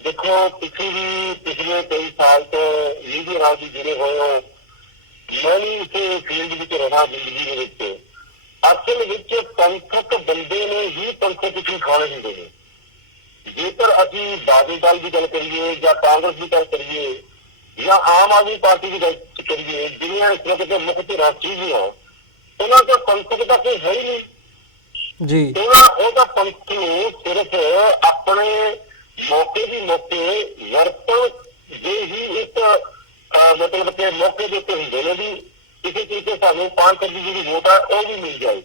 ਦੇਖੋ, ਪਿਛਲੇ ਕਈ ਸਾਲ ਤੋਂ ਮੀਡੀਆ ਨਾਲ ਵੀ ਜੁੜੇ ਹੋਏ ਹੋ, ਮੈਂ ਵੀ ਇਸੇ ਫੀਲਡ ਵਿੱਚ ਰਹਾ ਜ਼ਿੰਦਗੀ ਦੇ ਵਿੱਚ। ਅਸਲ ਵਿੱਚ ਪੰਥਕ ਬੰਦੇ ਨੇ ਹੀ ਪੰਥਕ ਇਸ਼ੂ ਖਾਣੇ ਹੁੰਦੇ ਨੇ। ਜੇਕਰ ਅਸੀਂ ਬਾਦਲ ਦਲ ਦੀ ਗੱਲ ਕਰੀਏ ਜਾਂ ਕਾਂਗਰਸ ਦੀ ਗੱਲ ਕਰੀਏ ਜਾਂ ਆਮ ਆਦਮੀ ਪਾਰਟੀ ਦੀ ਗੱਲ ਕਰੀਏ, ਜਿਹੜੀਆਂ ਇਸ ਵਕਤ ਮੁੱਖ ਧਿਰਾਂ ਸੀਗੀਆਂ, ਉਹਨਾਂ ਦਾ ਪੰਥਕ ਦਾ ਕੋਈ ਹੈ ਹੀ ਨਹੀਂ ਜੀ। ਉਹਦਾ ਪੰਥ ਨੂੰ ਸਿਰਫ ਆਪਣੇ ਮੌਕੇ ਵਰਤੋਂ ਦੇ ਹੀ ਇੱਕ ਮਤਲਬ ਕਿ ਮੌਕੇ ਦੇ ਉੱਤੇ ਹੁੰਦੇ ਨੇ ਵੀ ਕਿਸੇ ਚੀਜ਼ ਤੇ ਸਾਨੂੰ 5% ਦੀ ਜਿਹੜੀ ਵੋਟ ਹੈ ਉਹ ਵੀ ਮਿਲ ਜਾਏ।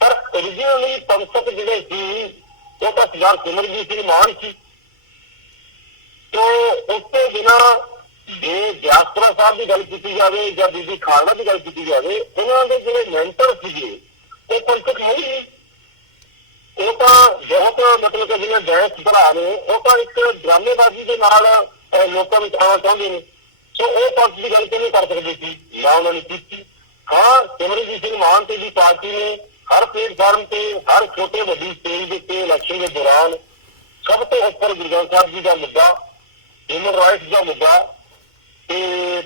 ਪਰ ਓਰੀਜਨਲੀ ਪੰਥਕ ਜਿਹੜੇ ਸੀ ਉਹ ਤਾਂ ਸਰਦਾਰ ਸਿਮਰਜੀਤ ਸਿੰਘ ਮਾਨ ਸੀ। ਤੇ ਉਸ ਤੋਂ ਬਿਨਾਂ ਜੇ ਗਿਆਸਪੁਰਾ ਸਾਹਿਬ ਦੀ ਗੱਲ ਕੀਤੀ ਜਾਵੇ ਜਾਂ ਬੀਬੀ ਖਾਲੜਾ ਦੀ ਗੱਲ ਕੀਤੀ ਜਾਵੇ, ਉਹਨਾਂ ਦੇ ਜਿਹੜੇ ਮੈਂਟਰ ਸੀਗੇ ਉਹ ਪੰਥਕ ਹੈ ਹੀ ਨਹੀਂ। ਉਹ ਤਾਂ ਬਹੁਤ ਮਤਲਬ ਕਿ ਜਿਹੜੇ ਬੈਂਸ ਭਰਾ ਨੇ ਉਹ ਤਾਂ ਇੱਕ ਡਰਾਮੇਬਾਜ਼ੀ ਦੇ ਨਾਲ ਲੋਕਾਂ ਵਿੱਚ ਆਉਣਾ ਚਾਹੁੰਦੇ ਨੇ। ਸੋ ਉਹ ਪੰਥ ਦੀ ਗੱਲ ਕਿਵੇਂ ਕਰ ਸਕਦੇ ਸੀ, ਨਾ ਉਹਨਾਂ ਨੇ ਕੀਤੀ। ਹਾਂ, ਸਿਮਰਜੀਤ ਸਿੰਘ ਮਾਨ ਤੇ ਦੀ ਪਾਰਟੀ ਨੇ ਹਰ ਪਲੇਟਫਾਰਮ ਤੇ, ਹਰ ਛੋਟੇ ਵੱਡੀ ਸਟੇਜ ਦੇ ਉੱਤੇ ਇਲੈਕਸ਼ਨ ਦੇ ਦੌਰਾਨ ਸਭ ਤੋਂ ਉੱਪਰ ਗੁਰੂ ਗ੍ਰੰਥ ਸਾਹਿਬ ਜੀ ਦਾ ਮੁੱਦਾ, ਹਿਊਮਨ ਰਾਈਟਸ ਦਾ ਮੁੱਦਾ ਤੇ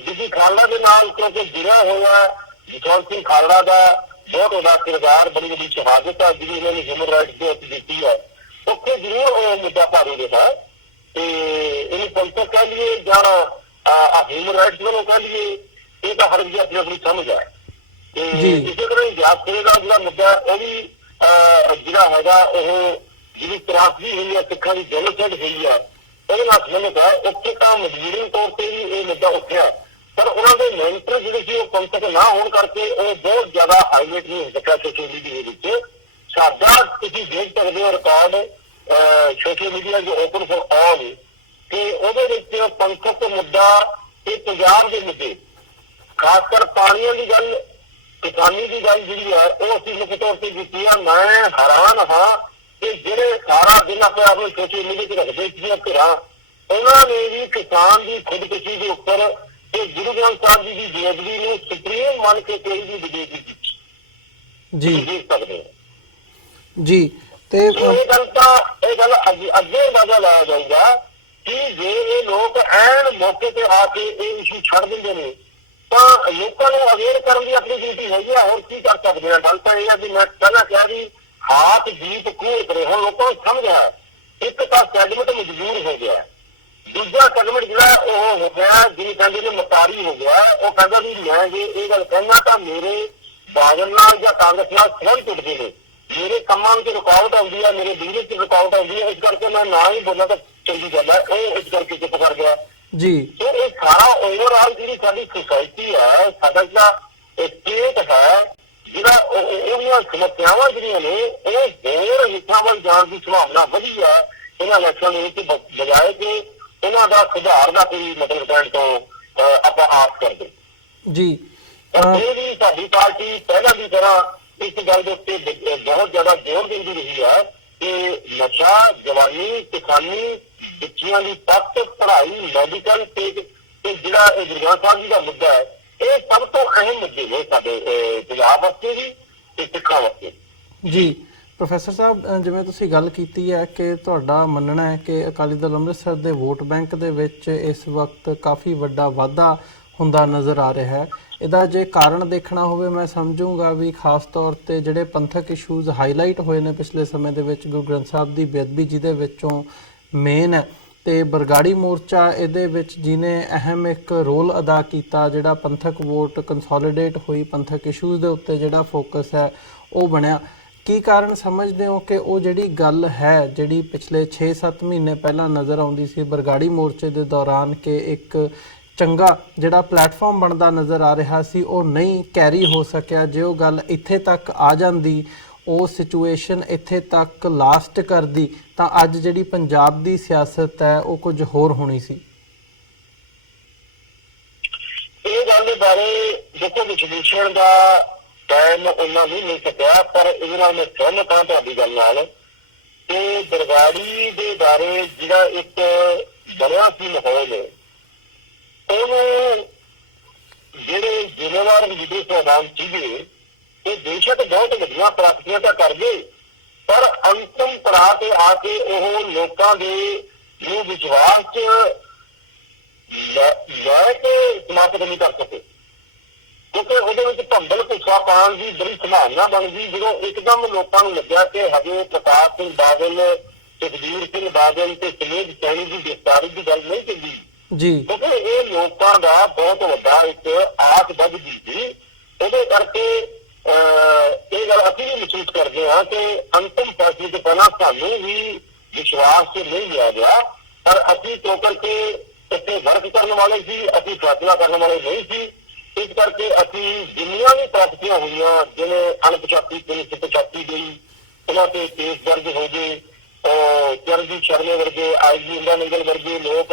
ਬੀਬੀ ਖਾਲੜਾ ਦੇ ਨਾਲ ਕਿਉਂਕਿ ਜੁੜਿਆ ਹੋਇਆ ਜਸਵੰਤ ਸਿੰਘ ਖਾਲੜਾ ਦਾ ਬਹੁਤ ਵੱਡਾ ਕਿਰਦਾਰ, ਬੜੀ ਵੱਡੀ ਸ਼ਹਾਦਤ ਹੈ ਜਿਹੜੀ ਇਹਨਾਂ ਨੇ ਹਿਊਮਨ ਰਾਈਟਸ ਦੇ ਉੱਤੇ ਦਿੱਤੀ ਹੈ, ਉੱਥੇ ਜ਼ਰੂਰ ਉਹ ਮੁੱਦਾ ਭਾਰੂ ਰਿਹਾ। ਤੇ ਇਹਨੂੰ ਪੰਥਕ ਕਹਿ ਲਈਏ ਜਾਂ ਹਿਊਮਨ ਰਾਈਟਸ ਵੱਲੋਂ ਕਹਿ ਲਈਏ, ਇਹ ਤਾਂ ਹਰ ਇੱਕ ਆਪਣੀ ਸਮਝ ਹੈ। ਤੇ ਇਸੇ ਤਰ੍ਹਾਂ ਗਿਆਸਪੁਰੇ ਦਾ ਜਿਹੜਾ ਮੁੱਦਾ ਉਹ ਵੀ ਜਿਹੜਾ ਹੈਗਾ ਉਹ ਜਿਹੜੀ ਤਰਾਸਦੀ ਹੋਈ ਹੈ, ਸਿੱਖਾਂ ਦੀ ਜਨੋਸਾਈਡ ਹੋਈ ਹੈ, ਉਹਦੇ ਨਾਲ ਸੰਬੰਧਿਤ ਹੈ। ਉੱਥੇ ਤਾਂ ਮਜਬੂਰੀ ਤੌਰ ਤੇ ਵੀ ਇਹ ਮੁੱਦਾ ਉੱਠਿਆ, ਪਰ ਉਹਨਾਂ ਦੇ ਮੈਂਟਰ ਜਿਹੜੇ ਸੀ ਉਹ ਪੰਥਕ ਨਾ ਹੋਣ ਕਰਕੇ ਉਹ ਬਹੁਤ ਜ਼ਿਆਦਾ ਹਾਈਲਾਈਟ ਨਹੀਂ ਹੋ ਸਕਿਆ ਸੋਸ਼ਲ ਮੀਡੀਆ ਦੇ ਵਿੱਚ। ਸਾਡਾ ਤੁਸੀਂ ਦੇਖ ਸਕਦੇ ਹੋ ਰਿਕਾਰਡ ਸੋਸ਼ਲ ਮੀਡੀਆ ਜੋ ਓਪਨ ਫॉर ਆਲ, ਕਿ ਉਹਦੇ ਵਿੱਚ ਪੰਥਕ ਮੁੱਦਾ ਤੇ ਪੰਜਾਬ ਦੇ ਮੁੱਦੇ, ਖਾਸ ਕਰ ਪਾਣੀਆਂ ਦੀ ਗੱਲ, ਕਿਸਾਨੀ ਦੀ ਗੱਲ ਜਿਹੜੀ ਹੈ ਉਹ ਅਸੀਂ ਮੁੱਖ ਤੌਰ ਤੇ ਕੀਤੀ ਹੈ। ਮੈਂ ਹੈਰਾਨ ਹਾਂ ਕਿ ਜਿਹੜੇ ਸਾਰਾ ਦਿਨ ਆਪਣੇ ਆਪ ਨੂੰ ਸੋਸ਼ਲ ਮੀਡੀਆ ਤੇ ਰੱਖਦੇ ਸੀ ਧਿਰਾਂ, ਉਹਨਾਂ ਨੇ ਵੀ ਕਿਸਾਨ ਦੀ ਖੁਦਕੁਸ਼ੀ ਦੇ ਉੱਪਰ ਤੇ ਗੁਰੂ ਗ੍ਰੰਥ ਸਾਹਿਬ ਜੀ ਦੀ ਬੇਅਦਬੀ ਨੂੰ ਸੁਪਰੀਮ ਮੰਨ ਕੇ ਕੋਈ ਵੀ ਡਿਬੇਟ ਕੀਤੀ ਜੀ ਦੇਖ ਸਕਦੇ ਜੀ। ਤੇ ਇਹ ਗੱਲ ਅੱਗੇ ਵਜ੍ਹਾ ਲਾਇਆ ਜਾਊਗਾ ਕਿ ਜੇ ਇਹ ਲੋਕ ਐਨ ਮੌਕੇ ਤੇ ਆ ਕੇ ਇਹ ਇਸ਼ੂ ਛੱਡ ਦਿੰਦੇ ਨੇ ਤਾਂ ਲੋਕਾਂ ਨੂੰ ਅਵੇਅਰ ਕਰਨ ਦੀ ਆਪਣੀ ਡਿਊਟੀ ਹੈਗੀ ਆ। ਹੋਰ ਕੀ ਕਰ ਸਕਦੇ ਆ? ਗੱਲ ਤਾਂ ਇਹ ਹੈ ਵੀ ਮੈਂ ਪਹਿਲਾਂ ਕਿਹਾ ਵੀ ਹਾਥ ਜੀਤ ਖੂਹ ਕਰੇ, ਹੁਣ ਲੋਕਾਂ ਨੂੰ ਸਮਝ ਆ। ਇੱਕ ਤਾਂ ਸੈਗਮੈਂਟ ਮਜਬੂਰ ਹੋ ਗਿਆ, ਦੂਜਾ ਸੈਗਮੈਂਟ ਜਿਹੜਾ ਉਹ ਹੋ ਗਿਆ ਜਿਹਨੂੰ ਕਹਿੰਦੇ ਨੇ ਮਤਾਰੀ ਹੋ ਗਿਆ। ਉਹ ਕਹਿੰਦਾ ਵੀ ਮੈਂ ਜੇ ਇਹ ਗੱਲ ਕਹਿਣਾ ਤਾਂ ਮੇਰੇ ਬਾਦਲ ਨਾਲ ਜਾਂ ਕਾਂਗਰਸ ਨਾਲ ਸੰਬੰਧ ਟੁੱਟਦੇ ਨੇ, ਮੇਰੇ ਕੰਮਾਂ ਵਿੱਚ ਰੁਕਾਵਟ ਆਉਂਦੀ ਹੈ, ਮੇਰੇ ਬਿਜ਼ਨਸ 'ਚ ਰੁਕਾਵਟ ਆਉਂਦੀ ਹੈ, ਇਸ ਕਰਕੇ ਮੈਂ ਨਾ ਹੀ ਬੋਲਾਂ ਤਾਂ ਚੰਗੀ ਗੱਲ ਹੈ। ਉਹ ਇਸ ਕਰਕੇ ਚੁੱਪ ਕਰ ਗਿਆ ਜੀ। ਸੋ ਇਹ ਸਾਰਾ ਓਵਰਆਲ ਜਿਹੜੀ ਸਾਡੀ ਸੁਸਾਇਟੀ ਹੈ, ਸਾਡਾ ਜਿਹੜਾ ਸਟੇਟ ਹੈ, ਜਿਹੜਾ ਉਹਦੀਆਂ ਸਮੱਸਿਆਵਾਂ ਜਿਹੜੀਆਂ ਨੇ ਉਹ ਹੋਰ ਹਿੱਸਾਂ ਵੱਲ ਜਾਣ ਦੀ ਸੰਭਾਵਨਾ ਵਧੀ ਹੈ ਇਹਨਾਂ ਇਲੈਕਸ਼ਨ ਦੇ ਵਿੱਚ, ਬਜਾਏ ਕਿ ਇਹਨਾਂ ਦਾ ਸੁਧਾਰ ਦਾ ਕੋਈ ਮਤਲਬ ਕਹਿਣ ਤੋਂ ਆਪਾਂ ਆਸ ਕਰਦੇ ਜੀ। ਇਹ ਵੀ ਸਾਡੀ ਪਾਰਟੀ ਪਹਿਲਾਂ ਦੀ ਤਰ੍ਹਾਂ ਇਸ ਗੱਲ ਦੇ ਉੱਤੇ ਬਹੁਤ ਜ਼ਿਆਦਾ ਜ਼ੋਰ ਦਿੰਦੀ ਰਹੀ ਹੈ ਕਿ ਨਸ਼ਾ, ਜਵਾਨੀ, ਕਿਸਾਨੀ, ਬੱਚਿਆਂ ਦੀ ਤੱਕ ਪੜ੍ਹਾਈ, ਮੈਡੀਕਲ ਤੇ ਜਿਹੜਾ ਇਹ ਗੁਰੂ ਗ੍ਰੰਥ ਸਾਹਿਬ ਜੀ ਦਾ ਮੁੱਦਾ ਹੈ, ਇਹ ਸਭ ਤੋਂ ਅਹਿਮ ਮੁੱਦੇ ਨੇ ਸਾਡੇ ਪੰਜਾਬ ਵਾਸਤੇ ਵੀ ਤੇ ਸਿੱਖਾਂ ਵਾਸਤੇ ਜੀ। ਪ੍ਰੋਫੈਸਰ ਸਾਹਿਬ, ਜਿਵੇਂ ਤੁਸੀਂ ਗੱਲ ਕੀਤੀ ਹੈ ਕਿ ਤੁਹਾਡਾ ਮੰਨਣਾ ਹੈ ਕਿ ਅਕਾਲੀ ਦਲ ਅੰਮ੍ਰਿਤਸਰ ਦੇ ਵੋਟ ਬੈਂਕ ਦੇ ਵਿੱਚ ਇਸ ਵਕਤ ਕਾਫੀ ਵੱਡਾ ਵਾਧਾ ਹੁੰਦਾ ਨਜ਼ਰ ਆ ਰਿਹਾ ਹੈ, ਇਹਦਾ ਜੇ ਕਾਰਨ ਦੇਖਣਾ ਹੋਵੇ ਮੈਂ ਸਮਝੂੰਗਾ ਵੀ ਖਾਸ ਤੌਰ ਤੇ ਜਿਹੜੇ ਪੰਥਕ ਇਸ਼ੂਜ਼ ਹਾਈਲਾਈਟ ਹੋਏ ਨੇ ਪਿਛਲੇ ਸਮੇਂ ਦੇ ਵਿੱਚ ਗੁਰੂ ਗ੍ਰੰਥ ਸਾਹਿਬ ਦੀ ਬੇਅਦਬੀ ਜਿਹਦੇ ਵਿੱਚੋਂ ਮੇਨ ਹੈ, ਤੇ ਬਰਗਾੜੀ ਮੋਰਚਾ ਇਹਦੇ ਵਿੱਚ ਜਿਹਨੇ ਅਹਿਮ ਇੱਕ ਰੋਲ ਅਦਾ ਕੀਤਾ, ਜਿਹੜਾ ਪੰਥਕ ਵੋਟ ਕੰਸੋਲੀਡੇਟ ਹੋਈ, ਪੰਥਕ ਇਸ਼ੂਜ਼ ਦੇ ਉੱਤੇ ਜਿਹੜਾ ਫੋਕਸ ਹੈ ਉਹ ਬਣਿਆ। ਕੀ ਕਾਰਨ ਸਮਝਦੇ ਹੋ ਕਿ ਉਹ ਜਿਹੜੀ ਗੱਲ ਹੈ ਜਿਹੜੀ ਪਿਛਲੇ 6-7 ਮਹੀਨੇ ਪਹਿਲਾਂ ਨਜ਼ਰ ਆਉਂਦੀ ਸੀ ਬਰਗਾੜੀ ਮੋਰਚੇ ਦੇ ਦੌਰਾਨ ਕਿ ਇੱਕ ਚੰਗਾ ਜਿਹੜਾ ਪਲੇਟਫਾਰਮ ਬਣਦਾ ਨਜ਼ਰ ਆ ਰਿਹਾ ਸੀ, ਉਹ ਨਹੀਂ ਕੈਰੀ ਹੋ ਸਕਿਆ? ਜੇ ਉਹ ਗੱਲ ਇੱਥੇ ਤੱਕ ਆ ਜਾਂਦੀ, ਉਹ ਸਿਚੁਏਸ਼ਨ ਇੱਥੇ ਤੱਕ ਲਾਸਟ ਕਰਦੀ, ਤਾਂ ਅੱਜ ਜਿਹੜੀ ਪੰਜਾਬ ਦੀ ਸਿਆਸਤ ਹੈ ਉਹ ਕੁਝ ਹੋਰ ਹੋਣੀ ਸੀ। ਇਹ ਗੱਲ ਬਾਰੇ ਦੇਖੋ ਵਿਸ਼ਲੇਸ਼ਣ ਦਾ ਟਾਈਮ ਉਹਨਾਂ ਨਹੀਂ ਮਿਲ ਸਕਿਆ, ਪਰ ਇਹਦੇ ਨਾਲ ਮੈਂ ਸਹਿਮਤ ਹਾਂ ਤੁਹਾਡੀ ਗੱਲ ਨਾਲ ਕਿ ਬਰਗਾੜੀ ਦੇ ਬਾਰੇ ਜਿਹੜਾ ਇੱਕ ਬਣਿਆ ਸੀ ਮਾਹੌਲ, ਉਹਨੂੰ ਜਿਹੜੇ ਜ਼ਿੰਮੇਵਾਰ ਵਿਦੇਸ਼ ਪ੍ਰਧਾਨ ਸੀਗੇ ਇਹ ਬੇਸ਼ੱਕ ਬਹੁਤ ਵੱਡੀਆਂ ਪ੍ਰਾਪਤੀਆਂ ਤਾਂ ਕਰ ਗਏ, ਪਰ ਅੰਤਮ ਪੜਾਅ ਤੇ ਆ ਕੇ ਉਹ ਲੋਕਾਂ ਦੇ ਨੂੰ ਵਿਸ਼ਵਾਸ ਚ ਲੈ ਕੇ ਸਮਾਪਤ ਨਹੀਂ ਕਰ ਸਕੇ, ਕਿਉਂਕਿ ਉਹਦੇ ਵਿੱਚ ਭੰਬਲ ਭੁੱਸਾ ਪਾਉਣ ਦੀ ਬੜੀ ਸੰਭਾਵਨਾ ਬਣ ਗਈ ਜਦੋਂ ਇੱਕਦਮ ਲੋਕਾਂ ਨੂੰ ਲੱਗਿਆ ਕਿ ਹਜੇ ਪ੍ਰਤਾਪ ਸਿੰਘ ਬਾਦਲ, ਸੁਖਬੀਰ ਸਿੰਘ ਬਾਦਲ ਤੇ ਸੁਮੇਧ ਸੈਣੀ ਦੀ ਗ੍ਰਿਫਤਾਰੀ ਦੀ ਗੱਲ ਨਹੀਂ ਚੱਲੀ ਜੀ, ਕਿਉਂਕਿ ਇਹ ਲੋਕਾਂ ਦਾ ਬਹੁਤ ਵੱਡਾ ਇੱਕ ਆਸ ਵੱਧ ਗਈ ਸੀ। ਉਹਦੇ ਕਰਕੇ ਇਹ ਗੱਲ ਅਸੀਂ ਵੀ ਮਹਿਸੂਸ ਕਰਦੇ ਹਾਂ ਕਿ ਅੰਤਮ ਫੈਸਲੇ ਤੋਂ ਪਹਿਲਾਂ ਸਾਨੂੰ ਵੀ ਵਿਸ਼ਵਾਸ ਚ ਨਹੀਂ ਲਿਆ ਗਿਆ, ਪਰ ਅਸੀਂ ਤੋਂ ਕਰਕੇ ਇੱਥੇ ਵਰਕ ਕਰਨ ਵਾਲੇ ਸੀ, ਅਸੀਂ ਫੈਸਲਾ ਕਰਨ ਵਾਲੇ ਨਹੀਂ ਸੀ। ਇਸ ਕਰਕੇ ਅਸੀਂ ਜਿੰਨੀਆਂ ਵੀ ਪ੍ਰਾਪਤੀਆਂ ਹੋਈਆਂ, ਜਿਵੇਂ ਅਣਪਛਾਤੀ ਪੁਲਿਸ ਪਛਾਤੀ ਗਈ, ਉਹਨਾਂ ਤੇ ਕੇਸ ਦਰਜ ਹੋ ਗਏ, ਚਰਨਜੀਤ ਸ਼ਰਮੇ ਵਰਗੇ, IG ਇੰਦਾ ਨੰਗਲ ਵਰਗੇ ਲੋਕ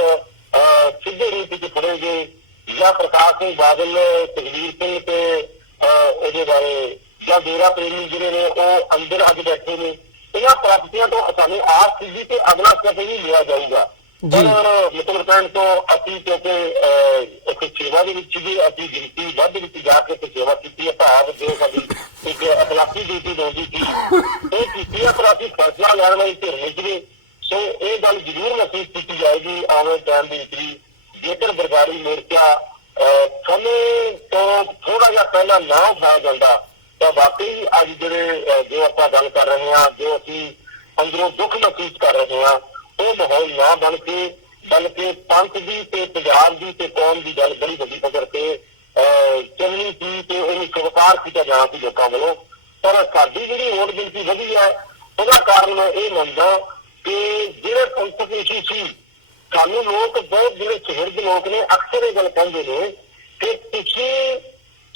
ਸਿੱਧੇ ਰੂਪ ਵਿੱਚ ਫੜੇ ਗਏ, ਜਾਂ ਪ੍ਰਕਾਸ਼ ਸਿੰਘ ਬਾਦਲ, ਸੁਖਬੀਰ ਸਿੰਘ ਤੇ ਉਹਦੇ ਬਾਰੇ ਜਾਂ ਡੇਰਾ ਪ੍ਰੇਮੀ ਜਿਹੜੇ ਨੇ ਉਹ ਅੰਦਰ ਅੱਜ ਬੈਠੇ ਨੇ। ਇਹਨਾਂ ਪ੍ਰਾਪਤੀਆਂ ਤੋਂ ਸਾਨੂੰ ਆਸ ਸੀਗੀ ਕਿ ਅਗਲਾ ਸਟੈਪ ਵੀ ਲਿਆ ਜਾਊਗਾ, ਪਰ ਮਤਲਬ ਕਹਿਣ ਤੋਂ ਅਸੀਂ ਕਿਉਂਕਿ ਇੱਕ ਸੇਵਾ ਦੇ ਵਿੱਚ ਵੀ ਅਸੀਂ ਗਿਣਤੀ ਵੱਧ ਵਿੱਚ ਜਾ ਕੇ ਸੇਵਾ ਕੀਤੀ ਹੈ, ਭਾਵ ਜੋ ਸਾਡੀ ਇੱਕ ਅਖਲਾਕੀ ਡਿਊਟੀ ਬਣਦੀ ਸੀ ਇਹ ਕੀਤੀ ਹੈ, ਪਰ ਅਸੀਂ ਫੈਸਲਾ ਲੈਣ ਵਾਲੀ ਧਿਰ ਨਹੀਂ ਸੀਗੇ। ਸੋ ਇਹ ਗੱਲ ਜ਼ਰੂਰ ਮਹਿਸੂਸ ਕੀਤੀ ਜਾਏਗੀ ਆਉਣ ਵਾਲੇ ਟਾਈਮ ਦੇ ਵਿੱਚ ਵੀ, ਜੇਕਰ ਬਰਗਾੜੀ ਮੋਰਚਾ ਸਮੇਂ ਤੋਂ ਥੋੜਾ ਜਿਹਾ ਪਹਿਲਾਂ ਨਾ ਉਠਾਇਆ ਜਾਂਦਾ ਤਾਂ ਵਾਕਈ ਅੱਜ ਜਿਹੜੇ ਜੋ ਆਪਾਂ ਗੱਲ ਕਰ ਰਹੇ ਹਾਂ, ਜੋ ਅਸੀਂ ਅੰਦਰੋਂ ਦੁੱਖ ਮਹਿਸੂਸ ਕਰ ਰਹੇ ਹਾਂ, ਉਹ ਮਾਹੌਲ ਨਾ ਬਣ ਕੇ ਬਲਕਿ ਪੰਥ ਦੀ ਤੇ ਪੰਜਾਬ ਦੀ ਤੇ ਕੌਮ ਦੀ ਗੱਲ ਬੜੀ ਵੱਡੀ ਪੱਧਰ ਤੇ ਚੱਲਣੀ ਸੀ ਤੇ ਉਹਨੂੰ ਸਵੀਕਾਰ ਕੀਤਾ ਜਾਣਾ ਸੀ ਲੋਕਾਂ ਵੱਲੋਂ। ਪਰ ਸਾਡੀ ਜਿਹੜੀ ਵੋਟ ਗਿਣਤੀ ਵਧੀ ਹੈ ਉਹਦਾ ਕਾਰਨ ਮੈਂ ਇਹ ਮੰਨਦਾ ਕਿ ਜਿਹੜੇ ਪੰਥਕ ਇਸ਼ੂ ਸੀ, ਸਾਨੂੰ ਲੋਕ ਬਹੁਤ ਜਿਹੜੇ ਸੁਹਿਰਦ ਲੋਕ ਨੇ ਅਕਸਰ ਇਹ ਗੱਲ ਕਹਿੰਦੇ ਨੇ ਕਿ ਤੁਸੀਂ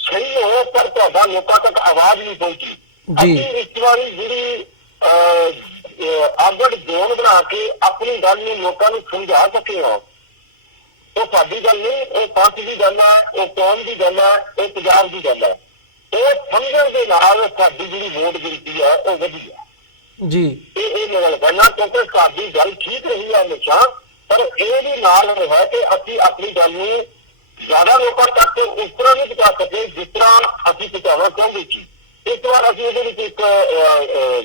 ਸਹੀ ਹੋ ਪਰ ਤੁਹਾਡਾ ਲੋਕਾਂ ਤੱਕ ਆਵਾਜ਼ ਨਹੀਂ ਪਹੁੰਚੀ। ਅਸੀਂ ਇਸ ਵਾਰੀ ਜਿਹੜੀ ਆਗੜ ਜੋਨ ਬਣਾ ਕੇ ਆਪਣੀ ਗੱਲ ਨੂੰ ਲੋਕਾਂ ਨੂੰ ਸਮਝਾ ਸਕੇ ਹਾਂ, ਉਹ ਸਾਡੀ ਗੱਲ ਨਹੀਂ, ਉਹ ਪੰਥ ਦੀ ਗੱਲ ਹੈ, ਉਹ ਕੌਮ ਦੀ ਗੱਲ ਹੈ, ਉਹ ਪੰਜਾਬ ਦੀ ਗੱਲ ਹੈ। ਉਹ ਸਮਝਣ ਦੇ ਨਾਲ ਸਾਡੀ ਜਿਹੜੀ ਵੋਟ ਗਿਣਤੀ ਹੈ ਉਹ ਵਧੀ ਹੈ ਜੀ। ਇਹ ਮੈਂ ਗੱਲ ਕਰਨਾ ਕਿਉਂਕਿ ਸਾਡੀ ਗੱਲ ਠੀਕ ਰਹੀ ਹੈ ਹਮੇਸ਼ਾ, ਪਰ ਇਹ ਵੀ ਨਾਲ ਹੈ ਕਿ ਅਸੀਂ ਆਪਣੀ ਗੱਲ ਨੂੰ ਜ਼ਿਆਦਾ ਲੋਕਾਂ ਤੱਕ ਉਸ ਤਰ੍ਹਾਂ ਨਹੀਂ ਪਹੁੰਚਾ ਸਕੇ ਜਿਸ ਤਰ੍ਹਾਂ ਅਸੀਂ ਪਹੁੰਚਾਉਣਾ ਚਾਹੁੰਦੇ ਸੀ। ਇਸ ਵਾਰ ਅਸੀਂ ਇਹਦੇ ਵਿੱਚ ਇੱਕ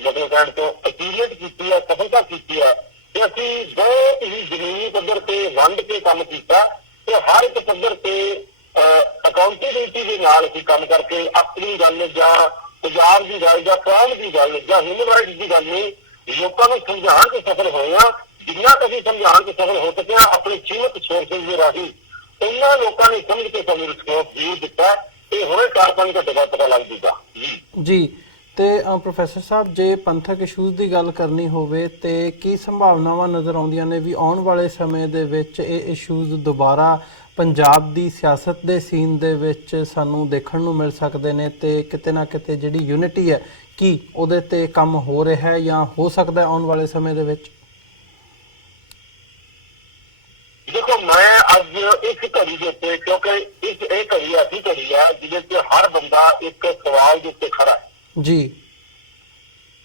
ਮਤਲਬ ਕਹਿਣ ਤੋਂ ਅਚੀਵਮੈਂਟ ਕੀਤੀ ਹੈ, ਸਫਲਤਾ ਕੀਤੀ ਹੈ ਕਿ ਅਸੀਂ ਬਹੁਤ ਹੀ ਜ਼ਮੀਨੀ ਪੱਧਰ ਤੇ ਵੰਡ ਕੇ ਕੰਮ ਕੀਤਾ ਤੇ ਹਰ ਇੱਕ ਪੱਧਰ ਤੇ ਅਕਾਊਂਟੇਬਿਲਿਟੀ ਦੇ ਨਾਲ ਅਸੀਂ ਕੰਮ ਕਰਕੇ ਆਪਣੀ ਗੱਲ ਜਾਂ ਪੰਜਾਬ ਦੀ ਗੱਲ ਜਾਂ ਕੌਮ ਦੀ ਗੱਲ ਜਾਂ ਹਿਊਮਨ ਰਾਈਟਸ ਦੀ ਗੱਲ ਨੂੰ ਲੋਕਾਂ ਨੂੰ ਸਮਝਾਉਣ ਕੇ ਸਫਲ ਹੋਏ ਹਾਂ। ਜਿੰਨਾ ਕੁ ਅਸੀਂ ਸਮਝਾਉਣ ਕੇ ਸਫਲ ਹੋ ਸਕੇ ਆਪਣੇ ਸੀਮਤ ਸੋਰਸਿਸ ਦੇ ਰਾਹੀਂ, ਉਹਨਾਂ ਲੋਕਾਂ ਨੇ ਸਮਝ ਕੇ ਸਾਨੂੰ ਰਿਸਪੌਂਸ ਜ਼ਰੂਰ ਦਿੱਤਾ। ਇਹ ਹੁਣੇ 4-5 ਘੰਟੇ ਬਾਅਦ ਪਤਾ ਲੱਗ ਜੂਗਾ ਜੀ। ਤੇ ਪ੍ਰੋਫੈਸਰ ਸਾਹਿਬ, ਜੇ ਪੰਥਕ ਇਸ਼ੂਜ਼ ਦੀ ਗੱਲ ਕਰਨੀ ਹੋਵੇ ਤੇ ਕੀ ਸੰਭਾਵਨਾਵਾਂ ਨਜ਼ਰ ਆਉਂਦੀਆਂ ਨੇ ਵੀ ਆਉਣ ਵਾਲੇ ਸਮੇਂ ਦੇ ਵਿੱਚ ਇਹ ਇਸ਼ੂਜ਼ ਦੁਬਾਰਾ ਪੰਜਾਬ ਦੀ ਸਿਆਸਤ ਦੇ ਸੀਨ ਦੇ ਵਿੱਚ ਸਾਨੂੰ ਦੇਖਣ ਨੂੰ ਮਿਲ ਸਕਦੇ ਨੇ, ਤੇ ਕਿਤੇ ਨਾ ਕਿਤੇ ਜਿਹੜੀ ਯੂਨਿਟੀ ਹੈ ਕੀ ਉਹਦੇ ਤੇ ਕੰਮ ਹੋ ਰਿਹਾ ਹੈ ਜਾਂ ਹੋ ਸਕਦਾ ਹੈ ਆਉਣ ਵਾਲੇ ਸਮੇਂ ਦੇ ਵਿੱਚ? ਦੇਖੋ, ਮੈਂ ਅੱਜ ਇਸ ਘੜੀ ਦੇ ਉੱਤੇ, ਕਿਉਂਕਿ ਇਹ ਘੜੀ ਐਸੀ ਘੜੀ ਹੈ ਜਿਹਦੇ ਚ ਹਰ ਬੰਦਾ ਇੱਕ ਸਵਾਲ ਦੇ ਉੱਤੇ ਖੜਾ ਹੈ ਜੀ।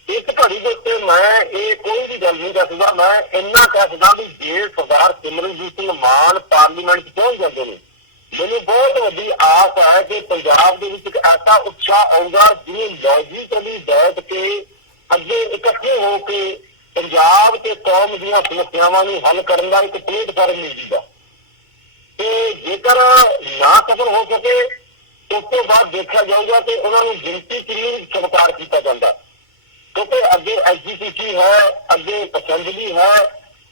ਇਸ ਘੜੀ ਦੇ ਉੱਤੇ ਮੈਂ ਇਹ ਕੋਈ ਵੀ ਗੱਲ ਨਹੀਂ ਦੱਸਦਾ, ਮੈਂ ਇੰਨਾ ਕਹਿ ਸਕਦਾ ਵੀ ਜੇ ਸਰਦਾਰ ਸਿਮਰਨਜੀਤ ਸਿੰਘ ਮਾਨ ਪਾਰਲੀਮੈਂਟ ਚ ਪਹੁੰਚ ਜਾਂਦੇ ਨੇ, ਮੈਨੂੰ ਬਹੁਤ ਵੱਡੀ ਆਸ ਹੈ ਕਿ ਪੰਜਾਬ ਦੇ ਵਿੱਚ ਇੱਕ ਐਸਾ ਉਤਸ਼ਾਹ ਆਊਗਾ ਜਿਹਨੇ ਲੌਜੀਕਲੀ ਬੈਠ ਕੇ ਅੱਗੇ ਇਕੱਠੇ ਹੋ ਕੇ ਪੰਜਾਬ ਤੇ ਕੌਮ ਦੀਆਂ ਸਮੱਸਿਆਵਾਂ ਨੂੰ ਹੱਲ ਕਰਨ ਦਾ ਇੱਕ ਪਲੇਟਫਾਰਮ ਮਿਲ ਜੂਗਾ। ਤੇ ਜੇਕਰ ਨਾ ਸਫਲ ਹੋ ਸਕੇ ਉਸ ਤੋਂ ਬਾਅਦ ਦੇਖਿਆ ਜਾਊਗਾ ਕਿ ਉਹਨਾਂ ਨੂੰ ਗਿਣਤੀ ਕਿੰਨੀ ਸਵੀਕਾਰ ਕੀਤਾ ਜਾਂਦਾ, ਕਿਉਂਕਿ ਅੱਗੇ ਐਸਜੀਪੀਸੀ ਹੈ, ਅੱਗੇ ਅਸੈਂਬਲੀ ਹੈ,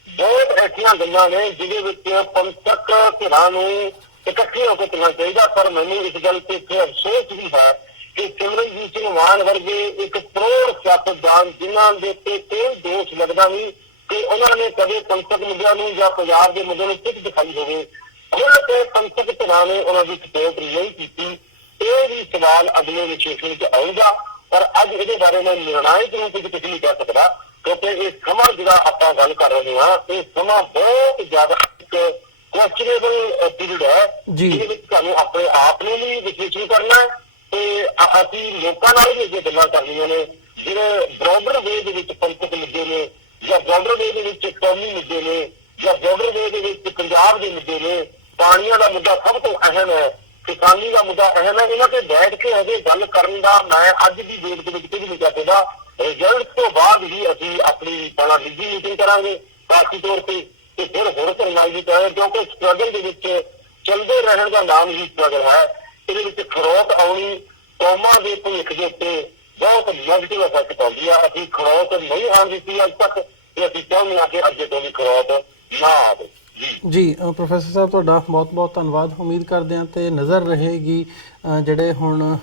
ਬਹੁਤ ਐਸੀਆਂ ਗੱਲਾਂ ਨੇ ਜਿਹਦੇ ਵਿੱਚ ਪੰਥਕ ਧਿਰਾਂ ਨੂੰ ਇਕੱਠੇ ਹੋ ਕੇ ਚੱਲਣਾ ਚਾਹੀਦਾ। ਪਰ ਮੈਨੂੰ ਇਸ ਗੱਲ ਤੇ ਇੱਥੇ ਅਫਸੋਸ ਵੀ ਹੈ ਕਿ ਸਿਮਰਨਜੀਤ ਸਿੰਘ ਮਾਨ ਵਰਗੇ ਇੱਕ ਪ੍ਰੋੜ ਸਿਆਸਤਦਾਨ ਜਿਨ੍ਹਾਂ ਦੇ ਉੱਤੇ ਕੋਈ ਦੋਸ਼ ਲੱਗਦਾ ਨਹੀਂ ਕਿ ਉਹਨਾਂ ਨੇ ਕਦੇ ਪੰਥਕ ਮੁੱਦਿਆਂ ਨੂੰ ਜਾਂ ਪੰਜਾਬ ਦੇ ਮੁੱਦਿਆਂ ਨੂੰ ਸਿੱਧ ਦਿਖਾਈ ਹੋਵੇ, ਖੁੱਲ੍ਹ ਕੇ ਪੰਥਕ ਧਿਰਾਂ ਨੇ ਉਹਨਾਂ ਦੀ ਸਪੋਰਟ ਨਹੀਂ ਕੀਤੀ। ਇਹ ਵੀ ਸਵਾਲ ਅਗਲੇ ਵਿਸ਼ੇਸ਼ਣ ਚ ਆਊਗਾ, ਪਰ ਅੱਜ ਇਹਦੇ ਬਾਰੇ ਮੈਂ ਨਿਰਣਾਇਕ ਰੂਪ ਵਿੱਚ ਕੁਝ ਨਹੀਂ ਕਹਿ ਸਕਦਾ, ਕਿਉਂਕਿ ਇਹ ਸਮਾਂ ਜਿਹੜਾ ਆਪਾਂ ਗੱਲ ਕਰ ਰਹੇ ਹਾਂ ਇਹ ਸਮਾਂ ਬਹੁਤ ਜ਼ਿਆਦਾ ਇੱਕ ਕੁਐਸਚਨੇਬਲ ਪੀਰੀਅਡ ਹੈ, ਜਿਹਦੇ ਵਿੱਚ ਸਾਨੂੰ ਆਪਣੇ ਆਪ ਨੂੰ ਵੀ ਵਿਸ਼ਲੇਸ਼ਣ ਕਰਨਾ ਹੈ ਤੇ ਅਸੀਂ ਲੋਕਾਂ ਨਾਲ ਵੀ ਇਹ ਗੱਲਾਂ ਕਰਨੀਆਂ ਨੇ ਜਿਹੜੇ ਬ੍ਰੌਡਰ ਵੇ ਦੇ ਵਿੱਚ ਪੰਥਕ ਮੁੱਦੇ ਨੇ ਜਾਂ ਬ੍ਰੌਡਰ ਵੇ ਦੇ ਵਿੱਚ ਕੌਮੀ ਮੁੱਦੇ ਨੇ ਜਾਂ ਬ੍ਰੌਡਰ ਵੇ ਦੇ ਵਿੱਚ ਪੰਜਾਬ ਦੇ ਮੁੱਦੇ ਨੇ। ਪਾਣੀਆਂ ਦਾ ਮੁੱਦਾ ਸਭ ਤੋਂ ਅਹਿਮ ਹੈ, ਕਿਸਾਨੀ ਦਾ ਮੁੱਦਾ ਅਹਿਮ ਹੈ। ਇਹਨਾਂ ਤੇ ਬੈਠ ਕੇ ਅਜੇ ਗੱਲ ਕਰਨ ਦਾ ਮੈਂ ਅੱਜ ਦੀ ਡੇਟ ਦੇ ਵਿੱਚ ਕੁਝ ਨਹੀਂ ਕਹਿ ਸਕਦਾ। ਰਿਜ਼ਲਟ ਤੋਂ ਬਾਅਦ ਹੀ ਅਸੀਂ ਆਪਣੀ ਨਿੱਜੀ ਮੀਟਿੰਗ ਕਰਾਂਗੇ ਪਾਰਟੀ ਤੌਰ ਤੇ ਫਿਰ ਹੋਰ ਕਰਨਾਈ ਕਰਾਂਗੇ, ਕਿਉਂਕਿ ਸਟਰਗਲ ਦੇ ਵਿੱਚ ਚੱਲਦੇ ਰਹਿਣ ਦਾ ਨਾਮ ਹੀ ਸਟਰਗਲ ਹੈ। ਇਹਦੇ ਵਿੱਚ ਖੜੋਤ ਆਉਣੀ ਕੌਮਾਂ ਦੇ ਭਵਿੱਖ ਦੇ ਉੱਤੇ ਬਹੁਤ ਨੈਗੇਟਿਵ ਇਫੈਕਟ ਪਾਉਂਦੀ ਆ। ਅਸੀਂ ਖੜੋਤ ਨਹੀਂ ਆਉਣ ਦਿੱਤੀ ਅੱਜ ਤੱਕ ਤੇ ਅਸੀਂ ਚਾਹੁੰਦੇ ਹਾਂ ਕਿ ਅੱਗੇ ਤੋਂ ਵੀ ਖੜੋਤ ਨਾ ਆਵੇ। ਜੀ ਪ੍ਰੋਫੈਸਰ ਸਾਹਿਬ ਤੁਹਾਡਾ ਬਹੁਤ ਬਹੁਤ ਧੰਨਵਾਦ। ਉਮੀਦ ਕਰਦੇ ਹਾਂ ਤੇ ਨਜ਼ਰ ਰਹੇਗੀ ਜਿਹੜੇ ਹੁਣ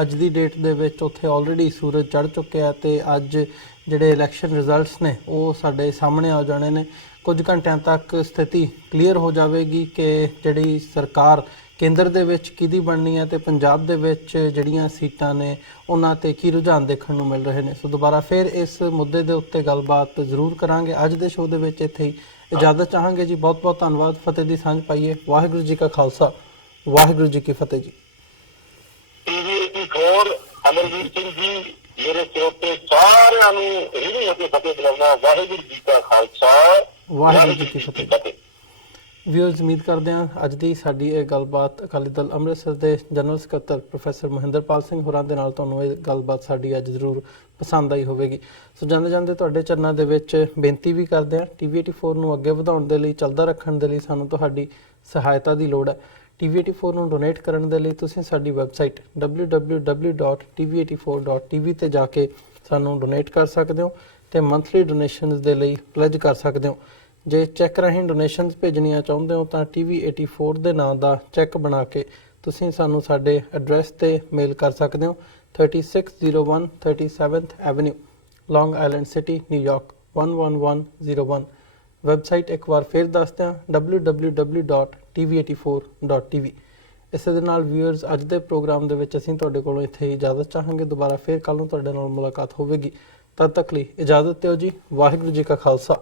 ਅੱਜ ਦੀ ਡੇਟ ਦੇ ਵਿੱਚ ਉੱਥੇ ਆਲਰੇਡੀ ਸੂਰਜ ਚੜ੍ਹ ਚੁੱਕਿਆ ਤੇ ਅੱਜ ਜਿਹੜੇ ਇਲੈਕਸ਼ਨ ਰਿਜ਼ਲਟਸ ਨੇ ਉਹ ਸਾਡੇ ਸਾਹਮਣੇ ਆ ਜਾਣੇ ਨੇ। ਕੁਝ ਘੰਟਿਆਂ ਤੱਕ ਸਥਿਤੀ ਕਲੀਅਰ ਹੋ ਜਾਵੇਗੀ ਕਿ ਜਿਹੜੀ ਸਰਕਾਰ ਕੇਂਦਰ ਦੇ ਵਿੱਚ ਕਿਹਦੀ ਬਣਨੀ ਹੈ ਤੇ ਪੰਜਾਬ ਦੇ ਵਿੱਚ ਜਿਹੜੀਆਂ ਸੀਟਾਂ ਨੇ ਉਹਨਾਂ ਤੇ ਕੀ ਰੁਝਾਨ ਦੇਖਣ ਨੂੰ ਮਿਲ ਰਹੇ ਨੇ। ਸੋ ਦੁਬਾਰਾ ਫਿਰ ਇਸ ਮੁੱਦੇ ਦੇ ਉੱਤੇ ਗੱਲਬਾਤ ਜ਼ਰੂਰ ਕਰਾਂਗੇ। ਅੱਜ ਦੇ ਸ਼ੋਅ ਦੇ ਵਿੱਚ ਇੱਥੇ ਹੀ ਇਜਾਜ਼ਤ ਚਾਹਾਂਗੇ ਜੀ। ਬਹੁਤ ਬਹੁਤ ਧੰਨਵਾਦ। ਫਤਿਹ ਦੀ ਸਾਂਝ ਪਾਈਏ। ਵਾਹਿਗੁਰੂ ਜੀ ਕਾ ਖਾਲਸਾ, ਵਾਹਿਗੁਰੂ ਜੀ ਕੀ ਫਤਿਹ ਜੀ। ਅਮਰਜੀਤ ਸਿੰਘ ਜੀ ਮੇਰੇ ਸਰੋਤੇ ਸਾਰਿਆਂ ਨੂੰ ਇਹ ਹੋ ਕੇ ਫਤਿਹ ਬੁਲਾਉਣਾ। ਵਾਹਿਗੁਰੂ ਜੀ ਕਾ ਖਾਲਸਾ, ਵਾਹਿਗੁਰੂ ਜੀ ਕੀ ਫਤਿਹ। ਵਿਊਅਰਸ, ਉਮੀਦ ਕਰਦੇ ਹਾਂ ਅੱਜ ਦੀ ਸਾਡੀ ਇਹ ਗੱਲਬਾਤ ਅਕਾਲੀ ਦਲ ਅੰਮ੍ਰਿਤਸਰ ਦੇ ਜਨਰਲ ਸਕੱਤਰ ਪ੍ਰੋਫੈਸਰ ਮਹਿੰਦਰਪਾਲ ਸਿੰਘ ਹੋਰਾਂ ਦੇ ਨਾਲ ਤੁਹਾਨੂੰ ਇਹ ਗੱਲਬਾਤ ਸਾਡੀ ਅੱਜ ਜ਼ਰੂਰ ਪਸੰਦ ਆਈ ਹੋਵੇਗੀ। ਸੋ ਜਾਂਦੇ ਜਾਂਦੇ ਤੁਹਾਡੇ ਚਰਨਾਂ ਦੇ ਵਿੱਚ ਬੇਨਤੀ ਵੀ ਕਰਦੇ ਹਾਂ, TV84 ਨੂੰ ਅੱਗੇ ਵਧਾਉਣ ਦੇ ਲਈ, ਚੱਲਦਾ ਰੱਖਣ ਦੇ ਲਈ ਸਾਨੂੰ ਤੁਹਾਡੀ ਸਹਾਇਤਾ ਦੀ ਲੋੜ ਹੈ। TV84 ਨੂੰ ਡੋਨੇਟ ਕਰਨ ਦੇ ਲਈ ਤੁਸੀਂ ਸਾਡੀ ਵੈਬਸਾਈਟ www.tv84.tv ਤੇ ਜਾ ਕੇ ਸਾਨੂੰ ਡੋਨੇਟ ਕਰ ਸਕਦੇ ਹੋ ਤੇ ਮੰਥਲੀ ਡੋਨੇਸ਼ਨਸ ਦੇ ਲਈ ਪਲੇਜ ਕਰ ਸਕਦੇ ਹੋ। ਜੇ ਚੈੱਕ ਰਾਹੀਂ ਡੋਨੇਸ਼ਨਸ ਭੇਜਣੀਆਂ ਚਾਹੁੰਦੇ ਹੋ ਤਾਂ TV84 ਦੇ ਨਾਂ ਦਾ ਚੈੱਕ ਬਣਾ ਕੇ ਤੁਸੀਂ ਸਾਨੂੰ ਸਾਡੇ ਐਡਰੈਸ ਤੇ ਮੇਲ ਕਰ ਸਕਦੇ ਹੋ। 3601 37th ਐਵਨਿਊ, ਲੌਂਗ ਆਈਲੈਂਡ ਸਿਟੀ, ਨਿਊਯਾਰਕ 11101। ਵੈਬਸਾਈਟ ਇੱਕ ਵਾਰ ਫਿਰ ਦੱਸਦੇ ਹਾਂ www.tv84.tv। ਇਸੇ ਦੇ ਨਾਲ ਵਿਊਅਰਸ ਅੱਜ ਦੇ ਪ੍ਰੋਗਰਾਮ ਦੇ ਵਿੱਚ ਅਸੀਂ ਤੁਹਾਡੇ ਕੋਲੋਂ ਇੱਥੇ ਇਜਾਜ਼ਤ ਚਾਹਾਂਗੇ। ਦੁਬਾਰਾ ਫਿਰ ਕੱਲ੍ਹ ਨੂੰ ਤੁਹਾਡੇ ਨਾਲ ਮੁਲਾਕਾਤ ਹੋਵੇਗੀ। ਤਦ ਤੱਕ ਲਈ ਇਜਾਜ਼ਤ ਦਿਓ ਜੀ। ਵਾਹਿਗੁਰੂ ਜੀ ਕਾ ਖਾਲਸਾ,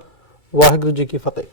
ਵਾਹਿਗੁਰੂ ਜੀ ਕੀ ਫਤਿਹ।